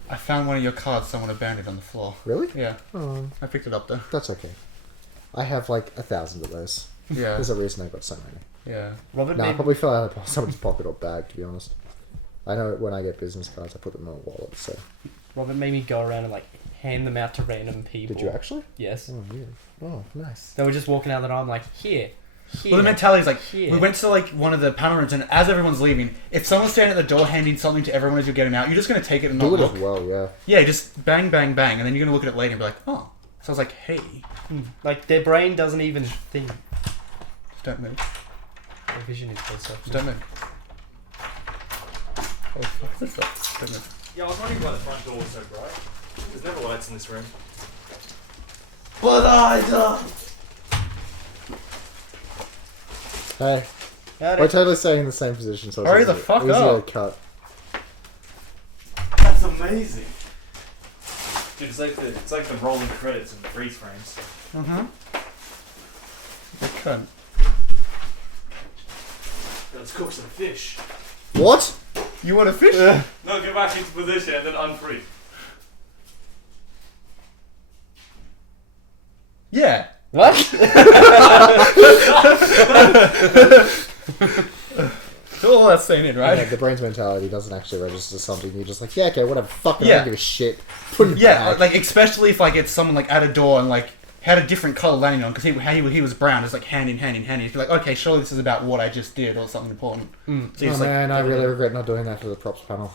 I found one of your cards someone abandoned on the floor. Really? Yeah. Oh, I picked it up though. that's okay. I have like 1,000 of those. Yeah. There's a reason I got so many. Yeah. Robert No, I made, probably fell out of someone's pocket or bag, to be honest. I know when I get business cards, I put them in a wallet, so... Robert made me go around and like hand them out to random people. Did you actually? Yes. Oh, weird. Oh, nice. They were just walking out the door. I'm like, here. Well, the mentality is like, Here. we went to like one of the panel rooms, and as everyone's leaving, if someone's standing at the door handing something to everyone as you're getting out, you're just going to take it and Do not it look. as well, yeah. Yeah, just bang, bang, bang, and then you're going to look at it later and be like, oh. So I was like, hey, Like their brain doesn't even think. just don't move. Their vision is closer. Just don't move. Oh, fuck this up. Don't move. Yeah, I was wondering why the front door was so bright. There's never lights in this room. But I don't. Hey, we're totally staying in the same position, so it's Hurry the fuck easier up. to cut. That's amazing. Dude, it's like the rolling credits and the freeze frames. Uh-huh. You cunt. Let's cook some fish. What? You want a fish? No, get back into position and then unfreeze. Yeah. What? All that's staying in, right? Yeah, the brain's mentality doesn't actually register something. You're just like, yeah, okay, whatever, fuck it, I Yeah. don't give a shit. Put it Yeah, back. like especially if like it's someone like at a door and like had a different color landing on because he was brown. It's like hand in hand. You'd be like, okay, surely this is about what I just did or something important. So you're Oh just like, man, I really regret not doing that for the props panel.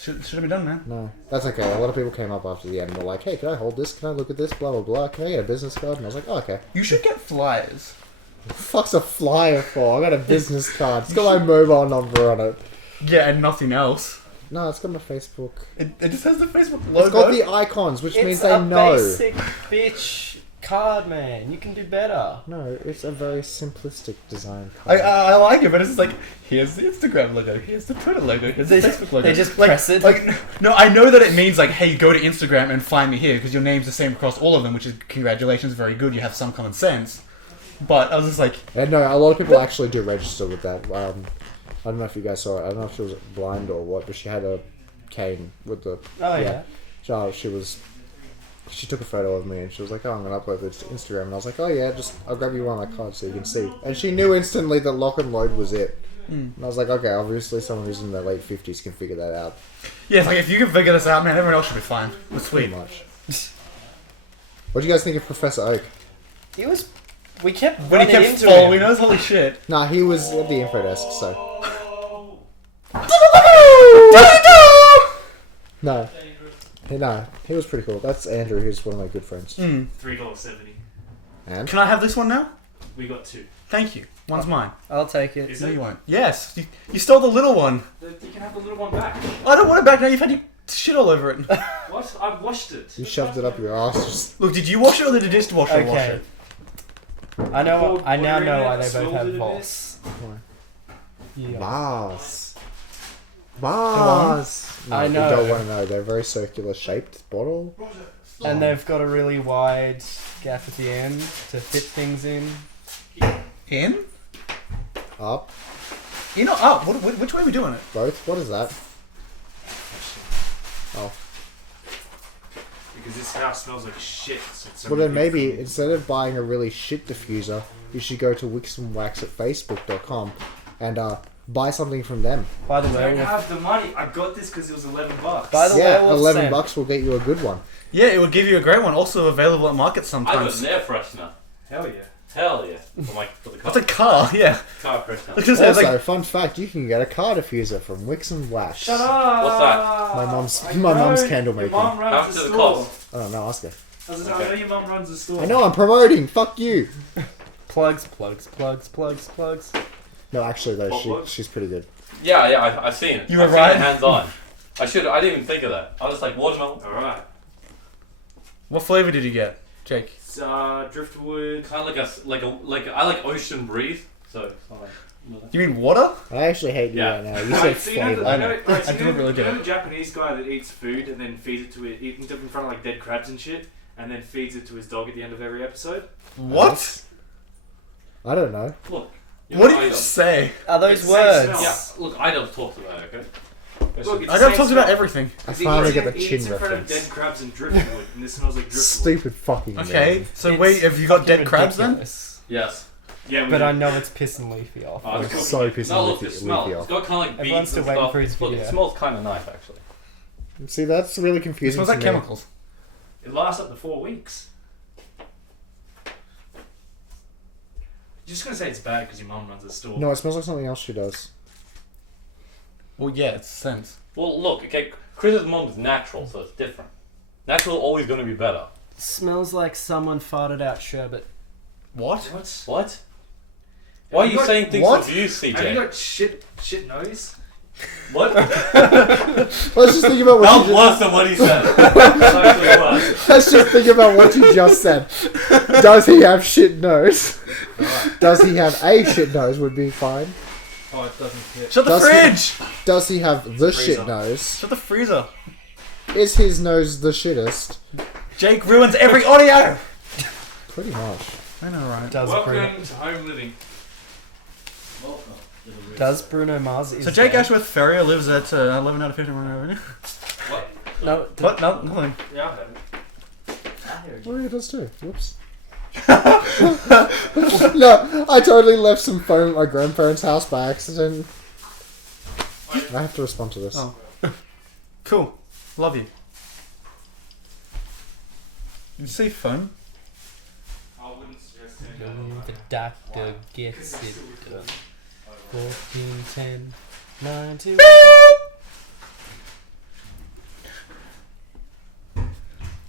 should have been done, man. No, that's okay. A lot of people came up after the end and were like, hey, can I hold this? Can I look at this? Blah, blah, blah. Can I get a business card? And I was like, oh, okay. You should get flyers. What the fuck's a flyer for? I got a business card. It's got my mobile number on it. Yeah, and nothing else. No, it's got my Facebook. It just has the Facebook logo. It's got the icons, which means It's they a know. basic bitch card, man. You can do better. No, it's a very simplistic design card. I like it, but it's just like, here's the Instagram logo, here's the Twitter logo, here's the They- Facebook logo. they just like, press it. Like, no, I know that it means like, hey, go to Instagram and find me here because your name's the same across all of them, which is congratulations, very good. You have some common sense. But I was just like, And no, a lot of people actually do register with that. I don't know if you guys saw it. I don't know if she was blind or what, but she had a cane with the... Oh yeah. She took a photo of me and she was like, "Oh, I'm gonna upload this to Instagram." And I was like, "Oh yeah, I'll grab you one of my cards so you can see." And she knew instantly that lock and load was it. And I was like, "Okay, obviously someone who's in their late 50s can figure that out." Yeah, it's like if you can figure this out, man, everyone else should be fine. That's Pretty sweet. much. What do you guys think of Professor Oak? He was. We kept When he running kept into following him. us, holy shit. Nah, he was at the info desk, so. No. No, he was pretty cool. That's Andrew, who's one of my good friends. $3.70. And? Can I have this one now? We got 2. Thank you. One's mine. I'll take it. Is No, it? you won't. Yes, you stole the little one. You can have the little one back. I don't want it back now. You've had your shit all over it. What? I washed it. You shoved it up your ass. Look, did you wash it or did the dishwasher wash Okay. it? I know. Poured I now water in know it, why they both swirled it have a bit. vaults. Why? Yeah. Mars. Mars. No, I know. You don't want to know. They're very circular shaped bottle. And they've got a really wide gap at the end to fit things in. In? Up. In or up? Which way are we doing it? Both. What is that? Oh. Because this house smells like shit. So it's Well then maybe instead of buying a really shit diffuser, you should go to Wixandwax at Facebook.com and buy something from them. By the I don't way, have the money. I got this because it was $11. By the Yeah, werewolf $11 scent. will get you a good one. Yeah, it would give you a great one. Also available at market I got sometimes. an air freshener. Hell yeah. Hell yeah. For the car, What's a car? Yeah. car freshener. Look, just it's Also, like, fun fact, you can get a car diffuser from Wix and Wax. Shut up. What's that? My mum's candle Your making. mum How runs much the does it store. cost? I don't know, ask her. I know your mum runs the store. I know, I'm promoting! Fuck you! plugs. No, actually though, What was? she's pretty good. Yeah, I've seen it. You were I've seen right. it hands on. I didn't even think of that. I was like, watermelon. Alright. what flavor did you get, Jake? It's driftwood. Kind of I like ocean breeze. So it's not like. You mean water? I actually hate you Yeah. right now. You Right, said so you know, flavour. the, I you know, know. right, so I you didn't know, really get you know it. the Japanese guy that eats food and then feeds it to it, eats it in front of like dead crabs and shit, and then feeds it to his dog at the end of every episode? What? I don't know. Look. What did you say? Are those It's words? safe Yeah, look, Idol talks about it, okay? Look, it's I the got same talked about smell. everything. I He finally eats get it- the he chin eats in front of reference. dead crabs and driftwood, and this smells like driftwood. Stupid fucking Okay, amazing. so It's wait, have you got dead fucking crabs then? ridiculous. Yes. Yeah, we But do. I know it's piss and leafy off. Oh, It's cool. so pissing No, look, leafy, the smell. leafy It's off. got kind of like beads Everyone's still and waiting stuff. for his Look, video. it smells kind of nice, actually. See, that's really It confusing smells to like me. chemicals. It lasts up to 4 weeks. You're just gonna say it's bad because your mum runs a store. No, it smells like something else she does. Well, yeah, it's sense. Well, look, okay, Chris's mom's natural, so it's different. Natural always going to be better. Smells like someone farted out sherbet. What? What? What? Why are you you got- saying things what? of you, CJ? Have you got shit nose? What? Let's just think about what That you was just, worse than what he said. It's actually worse. let's just think about what you just said. Does he have shit nose? Does he have a shit nose would be fine. Oh, it doesn't fit. Shut the Does fridge! Does he have the Freezer. shit nose? Shut the freezer. Is his nose the shittest? Jake ruins every audio! Pretty much. I know, right? Does Bruno, Welcome to home living. does Bruno Mars is So Jake gay? Ashworth Ferrier lives at 11 out of 50 Monroe Avenue. No. What? No, nothing. Yeah, I have it. Oh, he does too. Whoops. No, I totally left some foam at my grandparents' house by accident. I have to respond to this. Oh. Cool. Love you. Did you say phone? I wouldn't suggest it. The doctor gets it done. 14, 10, 9, 2.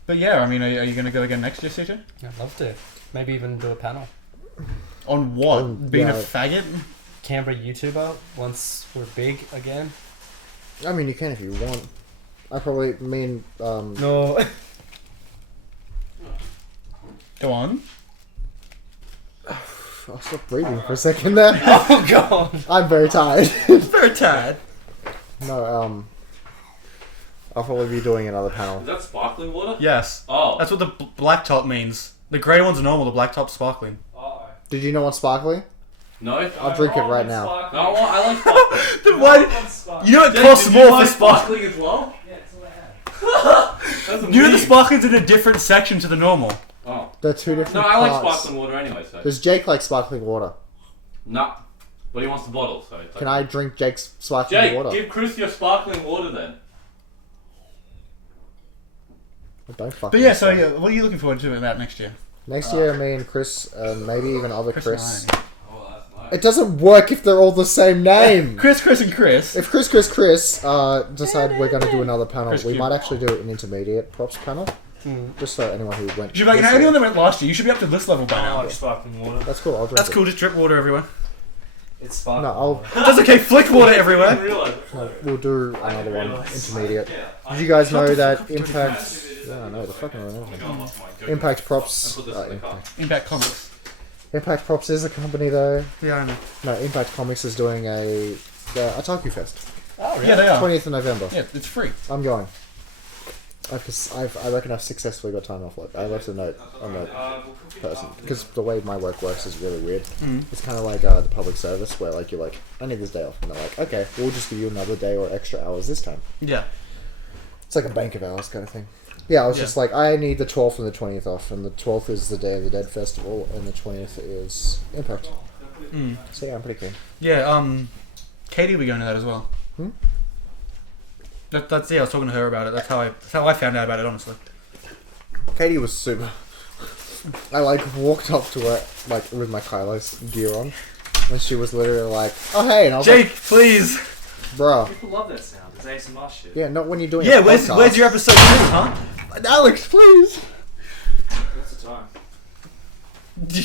But yeah, I mean, are you going to go again next year, CJ? I'd love to. Maybe even do a panel. On what? Being a yeah. faggot? Canberra YouTuber once we're big again. I mean, you can if you want. I probably mean, No. Go on. I'll stop breathing for a second there. Oh god. I'm very tired. Very tired. No, I'll probably be doing another panel. Is that sparkling water? Yes. Oh. That's what the black top means. The grey one's normal, the black top's sparkling. Did you know what's sparkling? No? I'll drink it right now. No, I like sparkling. Then why? You know it Jake, costs did you more buy for sparkling. sparkling as well? Yeah, that's all I have. That's a You know the meme. sparkling's in a different section to the normal. Oh. They're two different No, I like parts. sparkling water anyway, so. Does Jake like sparkling water? Nah. But he wants the bottle, so. It's Can I drink Jake's sparkling Jake, water? give Chris your sparkling water then. Don't fucking. But yeah, so yeah, what are you looking forward to about next year? Next year, me and Chris, and maybe even other Chris Chris. and Oh, that's nice. It doesn't work if they're all the same name. Chris, and Chris. If Chris decide we're going to do another panel, Chris we Q. might actually do an intermediate props panel. Just so anyone who went. You should be like, you know, this anyone year- that went last year, you should be up to this level by I now. like sparkling water. That's cool. I'll drink That's it. cool, just drip water everywhere. It's sparkling No, I'll. water. That's okay, flick water I everywhere. didn't realise it. No, we'll do another one, realise. intermediate. Did you guys know that Impact? Yeah, I know the fucking one. Oh my God, I lost my go. Impact I Props. put this in the car. Impact Comics. Impact Props is a company though. Yeah, I know. No, Impact Comics is doing a Otaku Fest. Oh, really? Yeah, they are. 20th of November. Yeah, it's free. I'm going. I reckon I've successfully got time off work. I left a note on the person because the way my work works is really weird. It's kind of like the public service where like you're like, I need this day off, and they're like, okay, we'll just give you another day or extra hours this time. Yeah. It's like a bank of hours kind of thing. Yeah, I was Yeah. just like, I need the 12th and the 20th off, and the 12th is the Day of the Dead festival, and the 20th is Impact. So yeah, I'm pretty keen. Yeah, Katie will be going to that as well. Hmm? That's I was talking to her about it. That's how I found out about it, honestly. Katie was super. I like walked up to her like with my Kylo's gear on, and she was literally like, "Oh hey," and I was Jake, please. like, "Bro, People love that sound. It's ASMR shit. yeah, not when you're doing." Yeah, a where's podcast. your episode 2, huh? Alex, please. What's the time?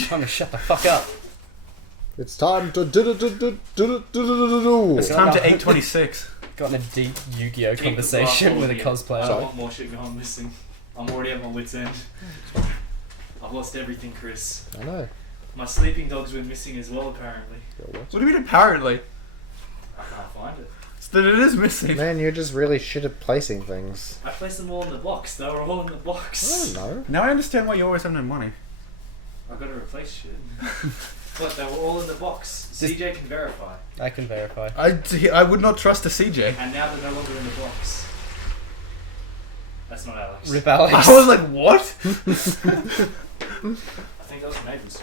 Time to shut the fuck up. It's time to do. It's time to 8:26. Got in a deep Yu-Gi-Oh Keep the conversation glass with a bottle cosplayer. here. I Sorry? want more shit going missing. I'm already at my wit's end. I've lost everything, Chris. I know. My sleeping dogs went missing as well, apparently. What do you mean apparently? I can't find it. It's that it is missing. Man, you're just really shit at placing things. I placed them all in the box. They were all in the I box. don't know. Now I understand why you always have no money. I've got to replace shit. But they were all in the box. CJ can verify. I can verify. I would not trust a CJ. And now they're no longer in the box. That's not Alex. Rip Alex. I was like, what? I think that was neighbours.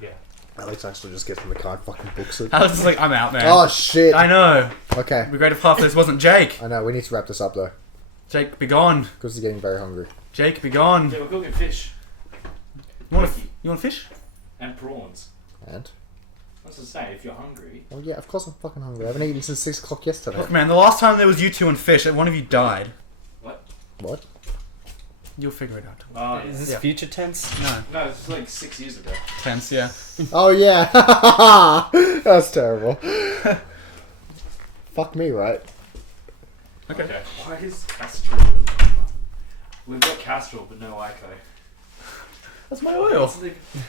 Yeah. Alex actually just gets in the car and fucking books it. I was just like, I'm out, man. Oh shit. I know. Okay. It'd be great if half of this wasn't Jake. I know. We need to wrap this up though, Jake, be gone. because he's getting very hungry. Jake, be gone. Yeah, we're cooking fish. You want fish? And prawns. And What's to say, if you're hungry... oh yeah, of course I'm fucking hungry. I haven't eaten since 6 o'clock yesterday. Look, man, the last time there was you two and fish, one of you died. What? You'll figure it out. Oh, Is this Yeah. future tense? No. no, it's like 6 years ago. Tense, yeah. Oh yeah. That's terrible. Fuck me, right? Okay. Why is Castrol? We've got Castrol, but no Ico. That's my oil.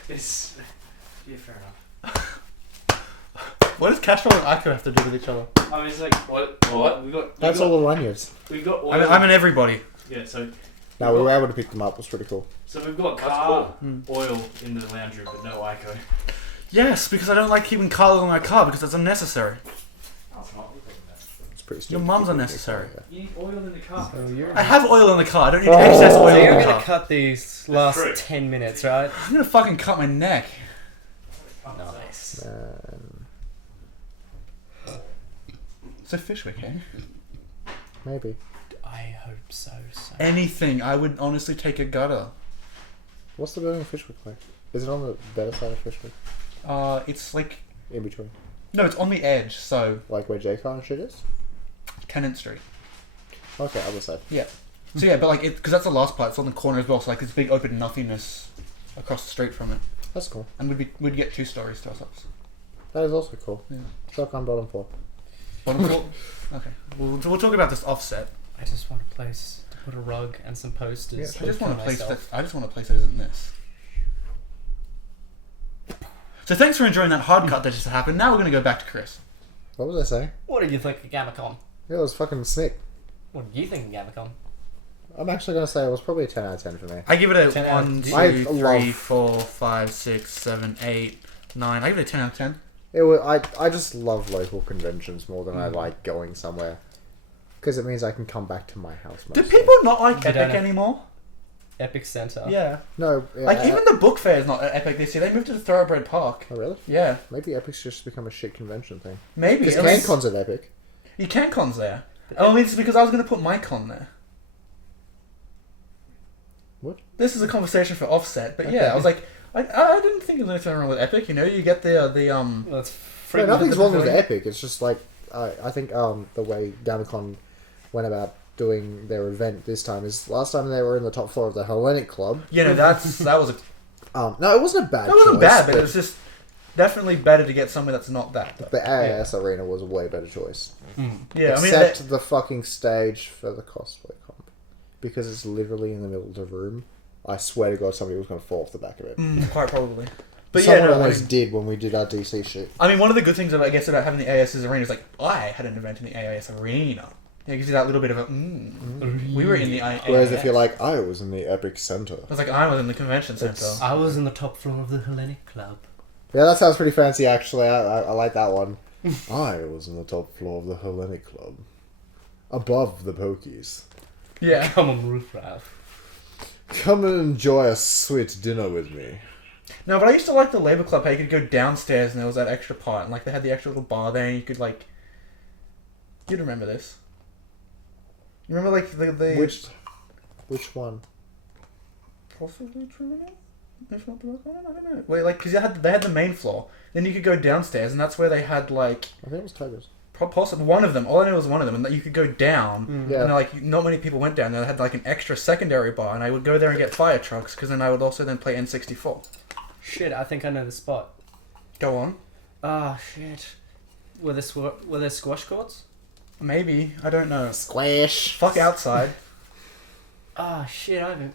It's yeah, fair enough. What does Castrol and Ico have to do with each other? I mean, it's like what? That's all the lanyards. We've got oil. I'm an everybody. Yeah, so No, we were able to pick them up. It was pretty cool. we've got That's car oil in the lounge room, but no Ico. Yes, because I don't like keeping Carlo in my car because it's unnecessary. That's not what that. It's pretty Your stupid. mum's unnecessary. You need oil in the car. I have oil in the car. I don't need Oh. excess oil So in you're the gonna car. cut these last true. 10 minutes, right? I'm gonna fucking cut my neck. Nice. So fish week, eh? Maybe. I hope so. Anything. I would honestly take a gutter. What's the building of Fishwick like? Is it on the better side of Fishwick? It's like In between? no, it's on the edge. So Like where J-Car and shit is? Tennant Street. Okay, other side. So yeah, but like it because that's the last part. It's on the corner as well. So like this big open nothingness across the street from it, That's cool. and we'd get 2 stories to ourselves. That is also cool. Yeah. Shotgun bottom floor. Bottom floor. Okay, we'll talk about this offset. I just want a place to put a rug and some posters. Yeah, I just want a for place that myself. isn't this. So thanks for enjoying that hard cut that just happened. Now we're gonna go back to Chris. What was I saying? What did you think of gamma.con? Yeah, it was fucking sick. What did you think of gamma.con? I'm actually gonna say it was probably a 10 out of 10 for me. I give it a 10 out of 1, 2, 10. I 3, love- 4, 5, 6, 7, 8, 9. I give it a 10 out of 10. It was, I just love local conventions more than I like going somewhere. Because it means I can come back to my house. Do mostly. people not like You don't Epic have- anymore? Epic Center. Yeah. No. Like, even the book fair is not at Epic this year. They moved to the Thoroughbred Park. Oh, really? Yeah. Maybe Epic's just become a shit convention thing. Maybe. Because At least- CanCon's at Epic. You can cons there. Oh, I mean, it's because I was going to put my con there. What? This is a conversation for Offset, but Okay. yeah, I was like, I didn't think there was anything wrong with Epic. You know, you get Well, it's No, nothing's wrong with pavilion. Epic. It's just like I think the way gamma.con went about doing their event this time is last time they were in the top floor of the Hellenic Club. You know, that was No, it wasn't a bad. that wasn't choice, bad, but it was just definitely better to get somewhere that's not that. the AIS arena was a way better choice. Yeah, I mean, Except the fucking stage for the cosplay comp, because it's literally in the middle of the room. I swear to God, somebody was going to fall off the back of it. quite probably. But Someone yeah, no, almost did when we did our DC shit. I mean, one of the good things about, I guess, about having the AIS's arena is like I had an event in the AIS arena. Yeah, it gives you that little bit of a we were in the AIS. Whereas if you're like, I was in the Epic Center. I was like, I was in the convention center. It's- I was in the top floor of the Hellenic Club. Yeah, that sounds pretty fancy, actually. I like that one. I was in the top floor of the Hellenic Club. Above the Pokies. Yeah. Come on, Roof Ralph. Come and enjoy a sweet dinner with me. No, but I used to like the Labour Club how you could go downstairs and there was that extra part, and like they had the extra little bar there and you could like... You'd remember this. You remember like the... Which one? Possibly Terminal? If not the rock one? I don't know. Wait, like, because they had the main floor. Then you could go downstairs and that's where they had like... I think it was Tigers. Possibly one of them. All I know was one of them, and that you could go down. Yeah. And like, not many people went down there. They had like an extra secondary bar, and I would go there and get fire trucks, because then I would also then play N64. Shit, I think I know the spot. Go on. Ah, shit. Were there squash courts? Maybe. I don't know. Squash. Fuck outside. Ah, shit, I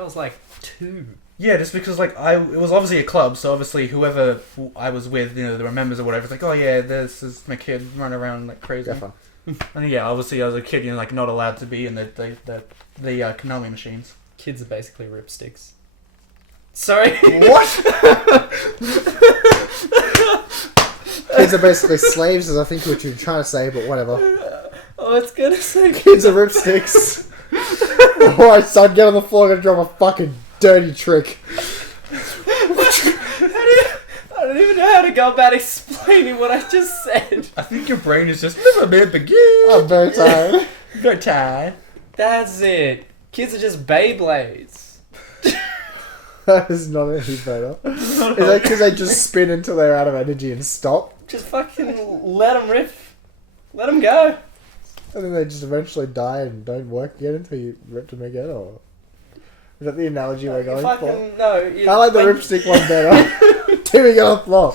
was like 2. Yeah, just because like it was obviously a club, so obviously whoever I was with, you know, there were members or whatever. It's like, oh yeah, this is my kid running around like crazy. Yeah, fun. And yeah, obviously as a kid, you're like not allowed to be in the Konami machines. Kids are basically ripsticks. Sorry. What? Kids are basically slaves, is I think what you're trying to say, but whatever. Oh, it's gonna say Kids are ripsticks. Alright, son, get on the floor, I'm gonna drop a fucking dirty trick. I don't even know how to go about explaining what I just said. I think your brain is just never been begin. I'm very tired. Very tired. That's it. Kids are just Beyblades. That is not any better. Is that because they just spin until they're out of energy and stop? Just fucking let them rip. Let them go. And then they just eventually die and don't work again until you rip them again? Or is that the analogy we're going for? Fucking, no. I like the ripstick one better. Timmy, get on the floor.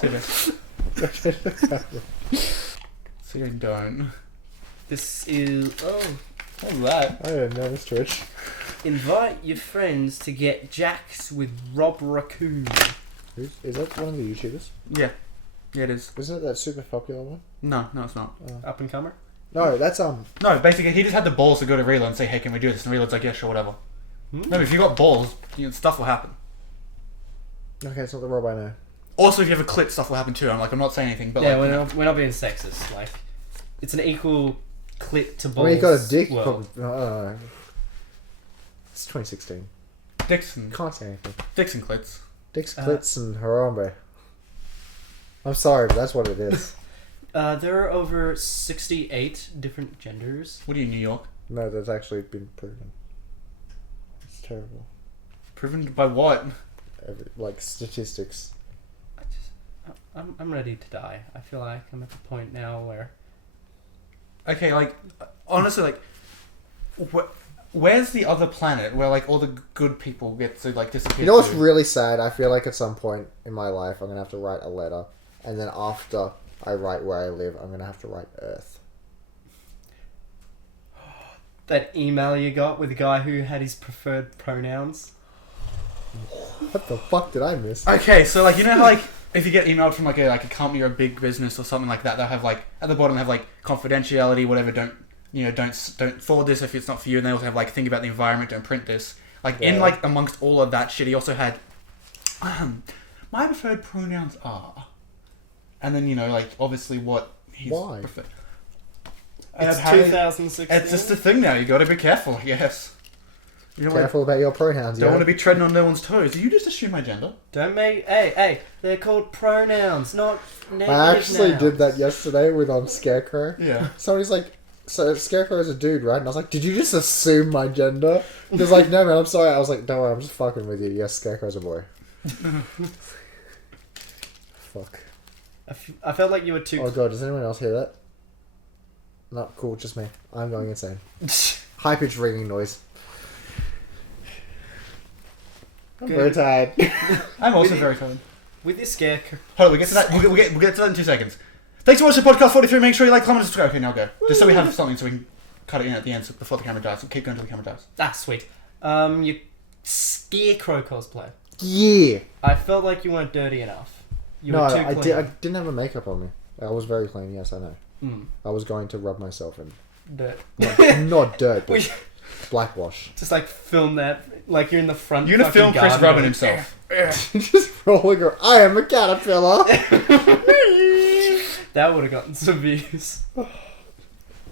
So you don't. This is... Oh, what's that? I didn't know this, Twitch. Invite your friends to get jacks with Rob Raccoon. Is that one of the YouTubers? Yeah. Yeah, it is. Isn't it that super popular one? No, it's not. Up and comer? No, that's No, basically, he just had the balls to go to Reload and say, hey, can we do this? And Reload's like, yeah, sure, whatever. No, if you got balls, stuff will happen. Okay, it's not the Rob I know. Also, if you have a clit, stuff will happen too. I'm not saying anything, but Yeah, like, we're not being sexist. Like, it's an equal clit to I balls. mean, you got a dick. Well, Probably, it's 2016. Dixon Can't say anything. clits. Dicks, clits, and Harambe. I'm sorry, but that's what it is. there are over 68 different genders. What are you, New York? No, that's actually been proven. It's terrible. Proven by what? Like statistics. I'm ready to die. I feel like I'm at the point now where... Okay, like, honestly, like, where's the other planet where, like, all the good people get to, like, disappear? You know what's to? really sad? I feel like at some point in my life I'm going to have to write a letter. And then after I write where I live, I'm going to have to write Earth. That email you got with the guy who had his preferred pronouns. What the fuck did I miss? Okay, so, like, you know how, like, if you get emailed from, like a company or a big business or something like that, they'll have, like, at the bottom they have, like, confidentiality, whatever, don't forward this if it's not for you, and they also have, like, think about the environment, don't print this. Like, in, Yeah. like, amongst all of that shit, he also had, my preferred pronouns are, and then, like, obviously what he's Why? preferred. And It's apparently 2016. it's just a thing now. You got to be careful, I guess. You don't, Careful about your pronouns, don't want to be treading on no one's toes. Did you just assume my gender? Don't make. Hey, they're called pronouns, not negative I actually nouns. did that yesterday with on Scarecrow. Yeah. Somebody's like, so Scarecrow is a dude, right? And I was like, did you just assume my gender? He was like, no, man, I'm sorry. I was like, don't worry, I'm just fucking with you. Yes, Scarecrow's a boy. Fuck. I felt like you were too. Oh god, does anyone else hear that? Not cool, just me. I'm going insane. High pitched ringing noise. I'm Good. very tired. I'm also Really? very tired. With your Scarecrow. Hold on, we'll get to that. We'll get to that in 2 seconds. Thanks for watching podcast 43. Make sure you like, comment, and subscribe. Okay, now go. Just so we have something so we can cut it in at the end so before the camera dies. So keep going until the camera dies. Ah, sweet. Your Scarecrow cosplay. Yeah. I felt like you weren't dirty enough. You No, were too I clean. didn't have a makeup on me. I was very clean, yes, I know. I was going to rub myself in. Dirt. Not dirt, but We blackwash. just like film that, like you're in the front. You're gonna film fucking Chris garden rubbing going, himself. Just rolling around. I am a caterpillar. That would have gotten some views.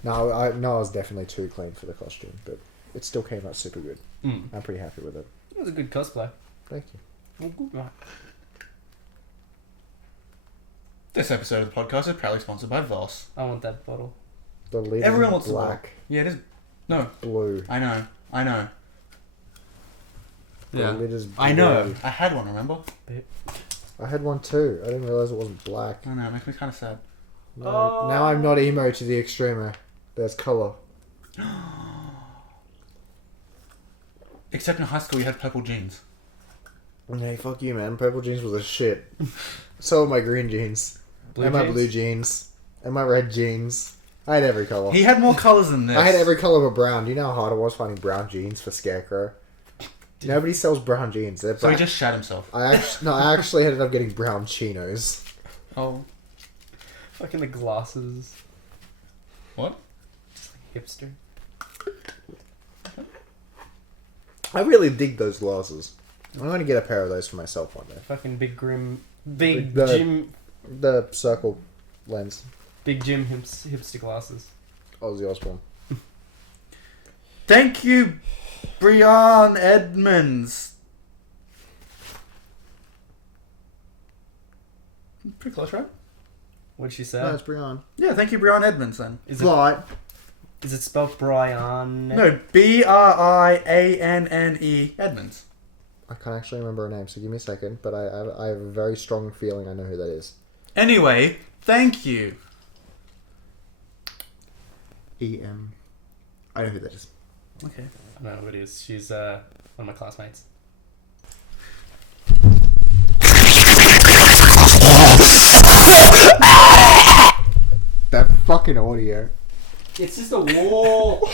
No, I was definitely too clean for the costume, but it still came out super good. I'm pretty happy with it. It was a good cosplay. Thank you. Well, good, right. This episode of the podcast is proudly sponsored by Voss. I want that bottle. The lid Everyone is wants the black, Yeah, it is. No, blue. I know. The lid is blue. I know. I had one, remember? I had one too. I didn't realize it wasn't black. I know, it makes me kind of sad. Now I'm not emo to the extremo. There's colour. Except in high school, you had purple jeans. Hey, fuck you, man. Purple jeans was a shit. So were my green jeans. Blue and my jeans? blue jeans. And my red jeans. I had every colour. He had more colours than this. I had every colour but brown. Do you know how hard it was finding brown jeans for Scarecrow? Nobody sells brown jeans. They're So he black. just shat himself. I actually ended up getting brown chinos. Oh. Fucking the glasses. What? Just like hipster. I really dig those glasses. I'm going to get a pair of those for myself one day. Fucking big grim. Big The- Jim. The circle lens. Big Jim hipster glasses. Ozzy Osbourne. Thank you, Brian Edmonds. Pretty close, right? What'd she say? No, it's Brian. Yeah, thank you, Brian Edmonds, then. Is it, But is it spelled Brian? No, Brianne Edmonds. I can't actually remember her name, so give me a second. But I have a very strong feeling I know who that is. Anyway, thank you. E.M. I know who that is. Okay. I don't know who it is. She's one of my classmates. That fucking audio. It's just a wall.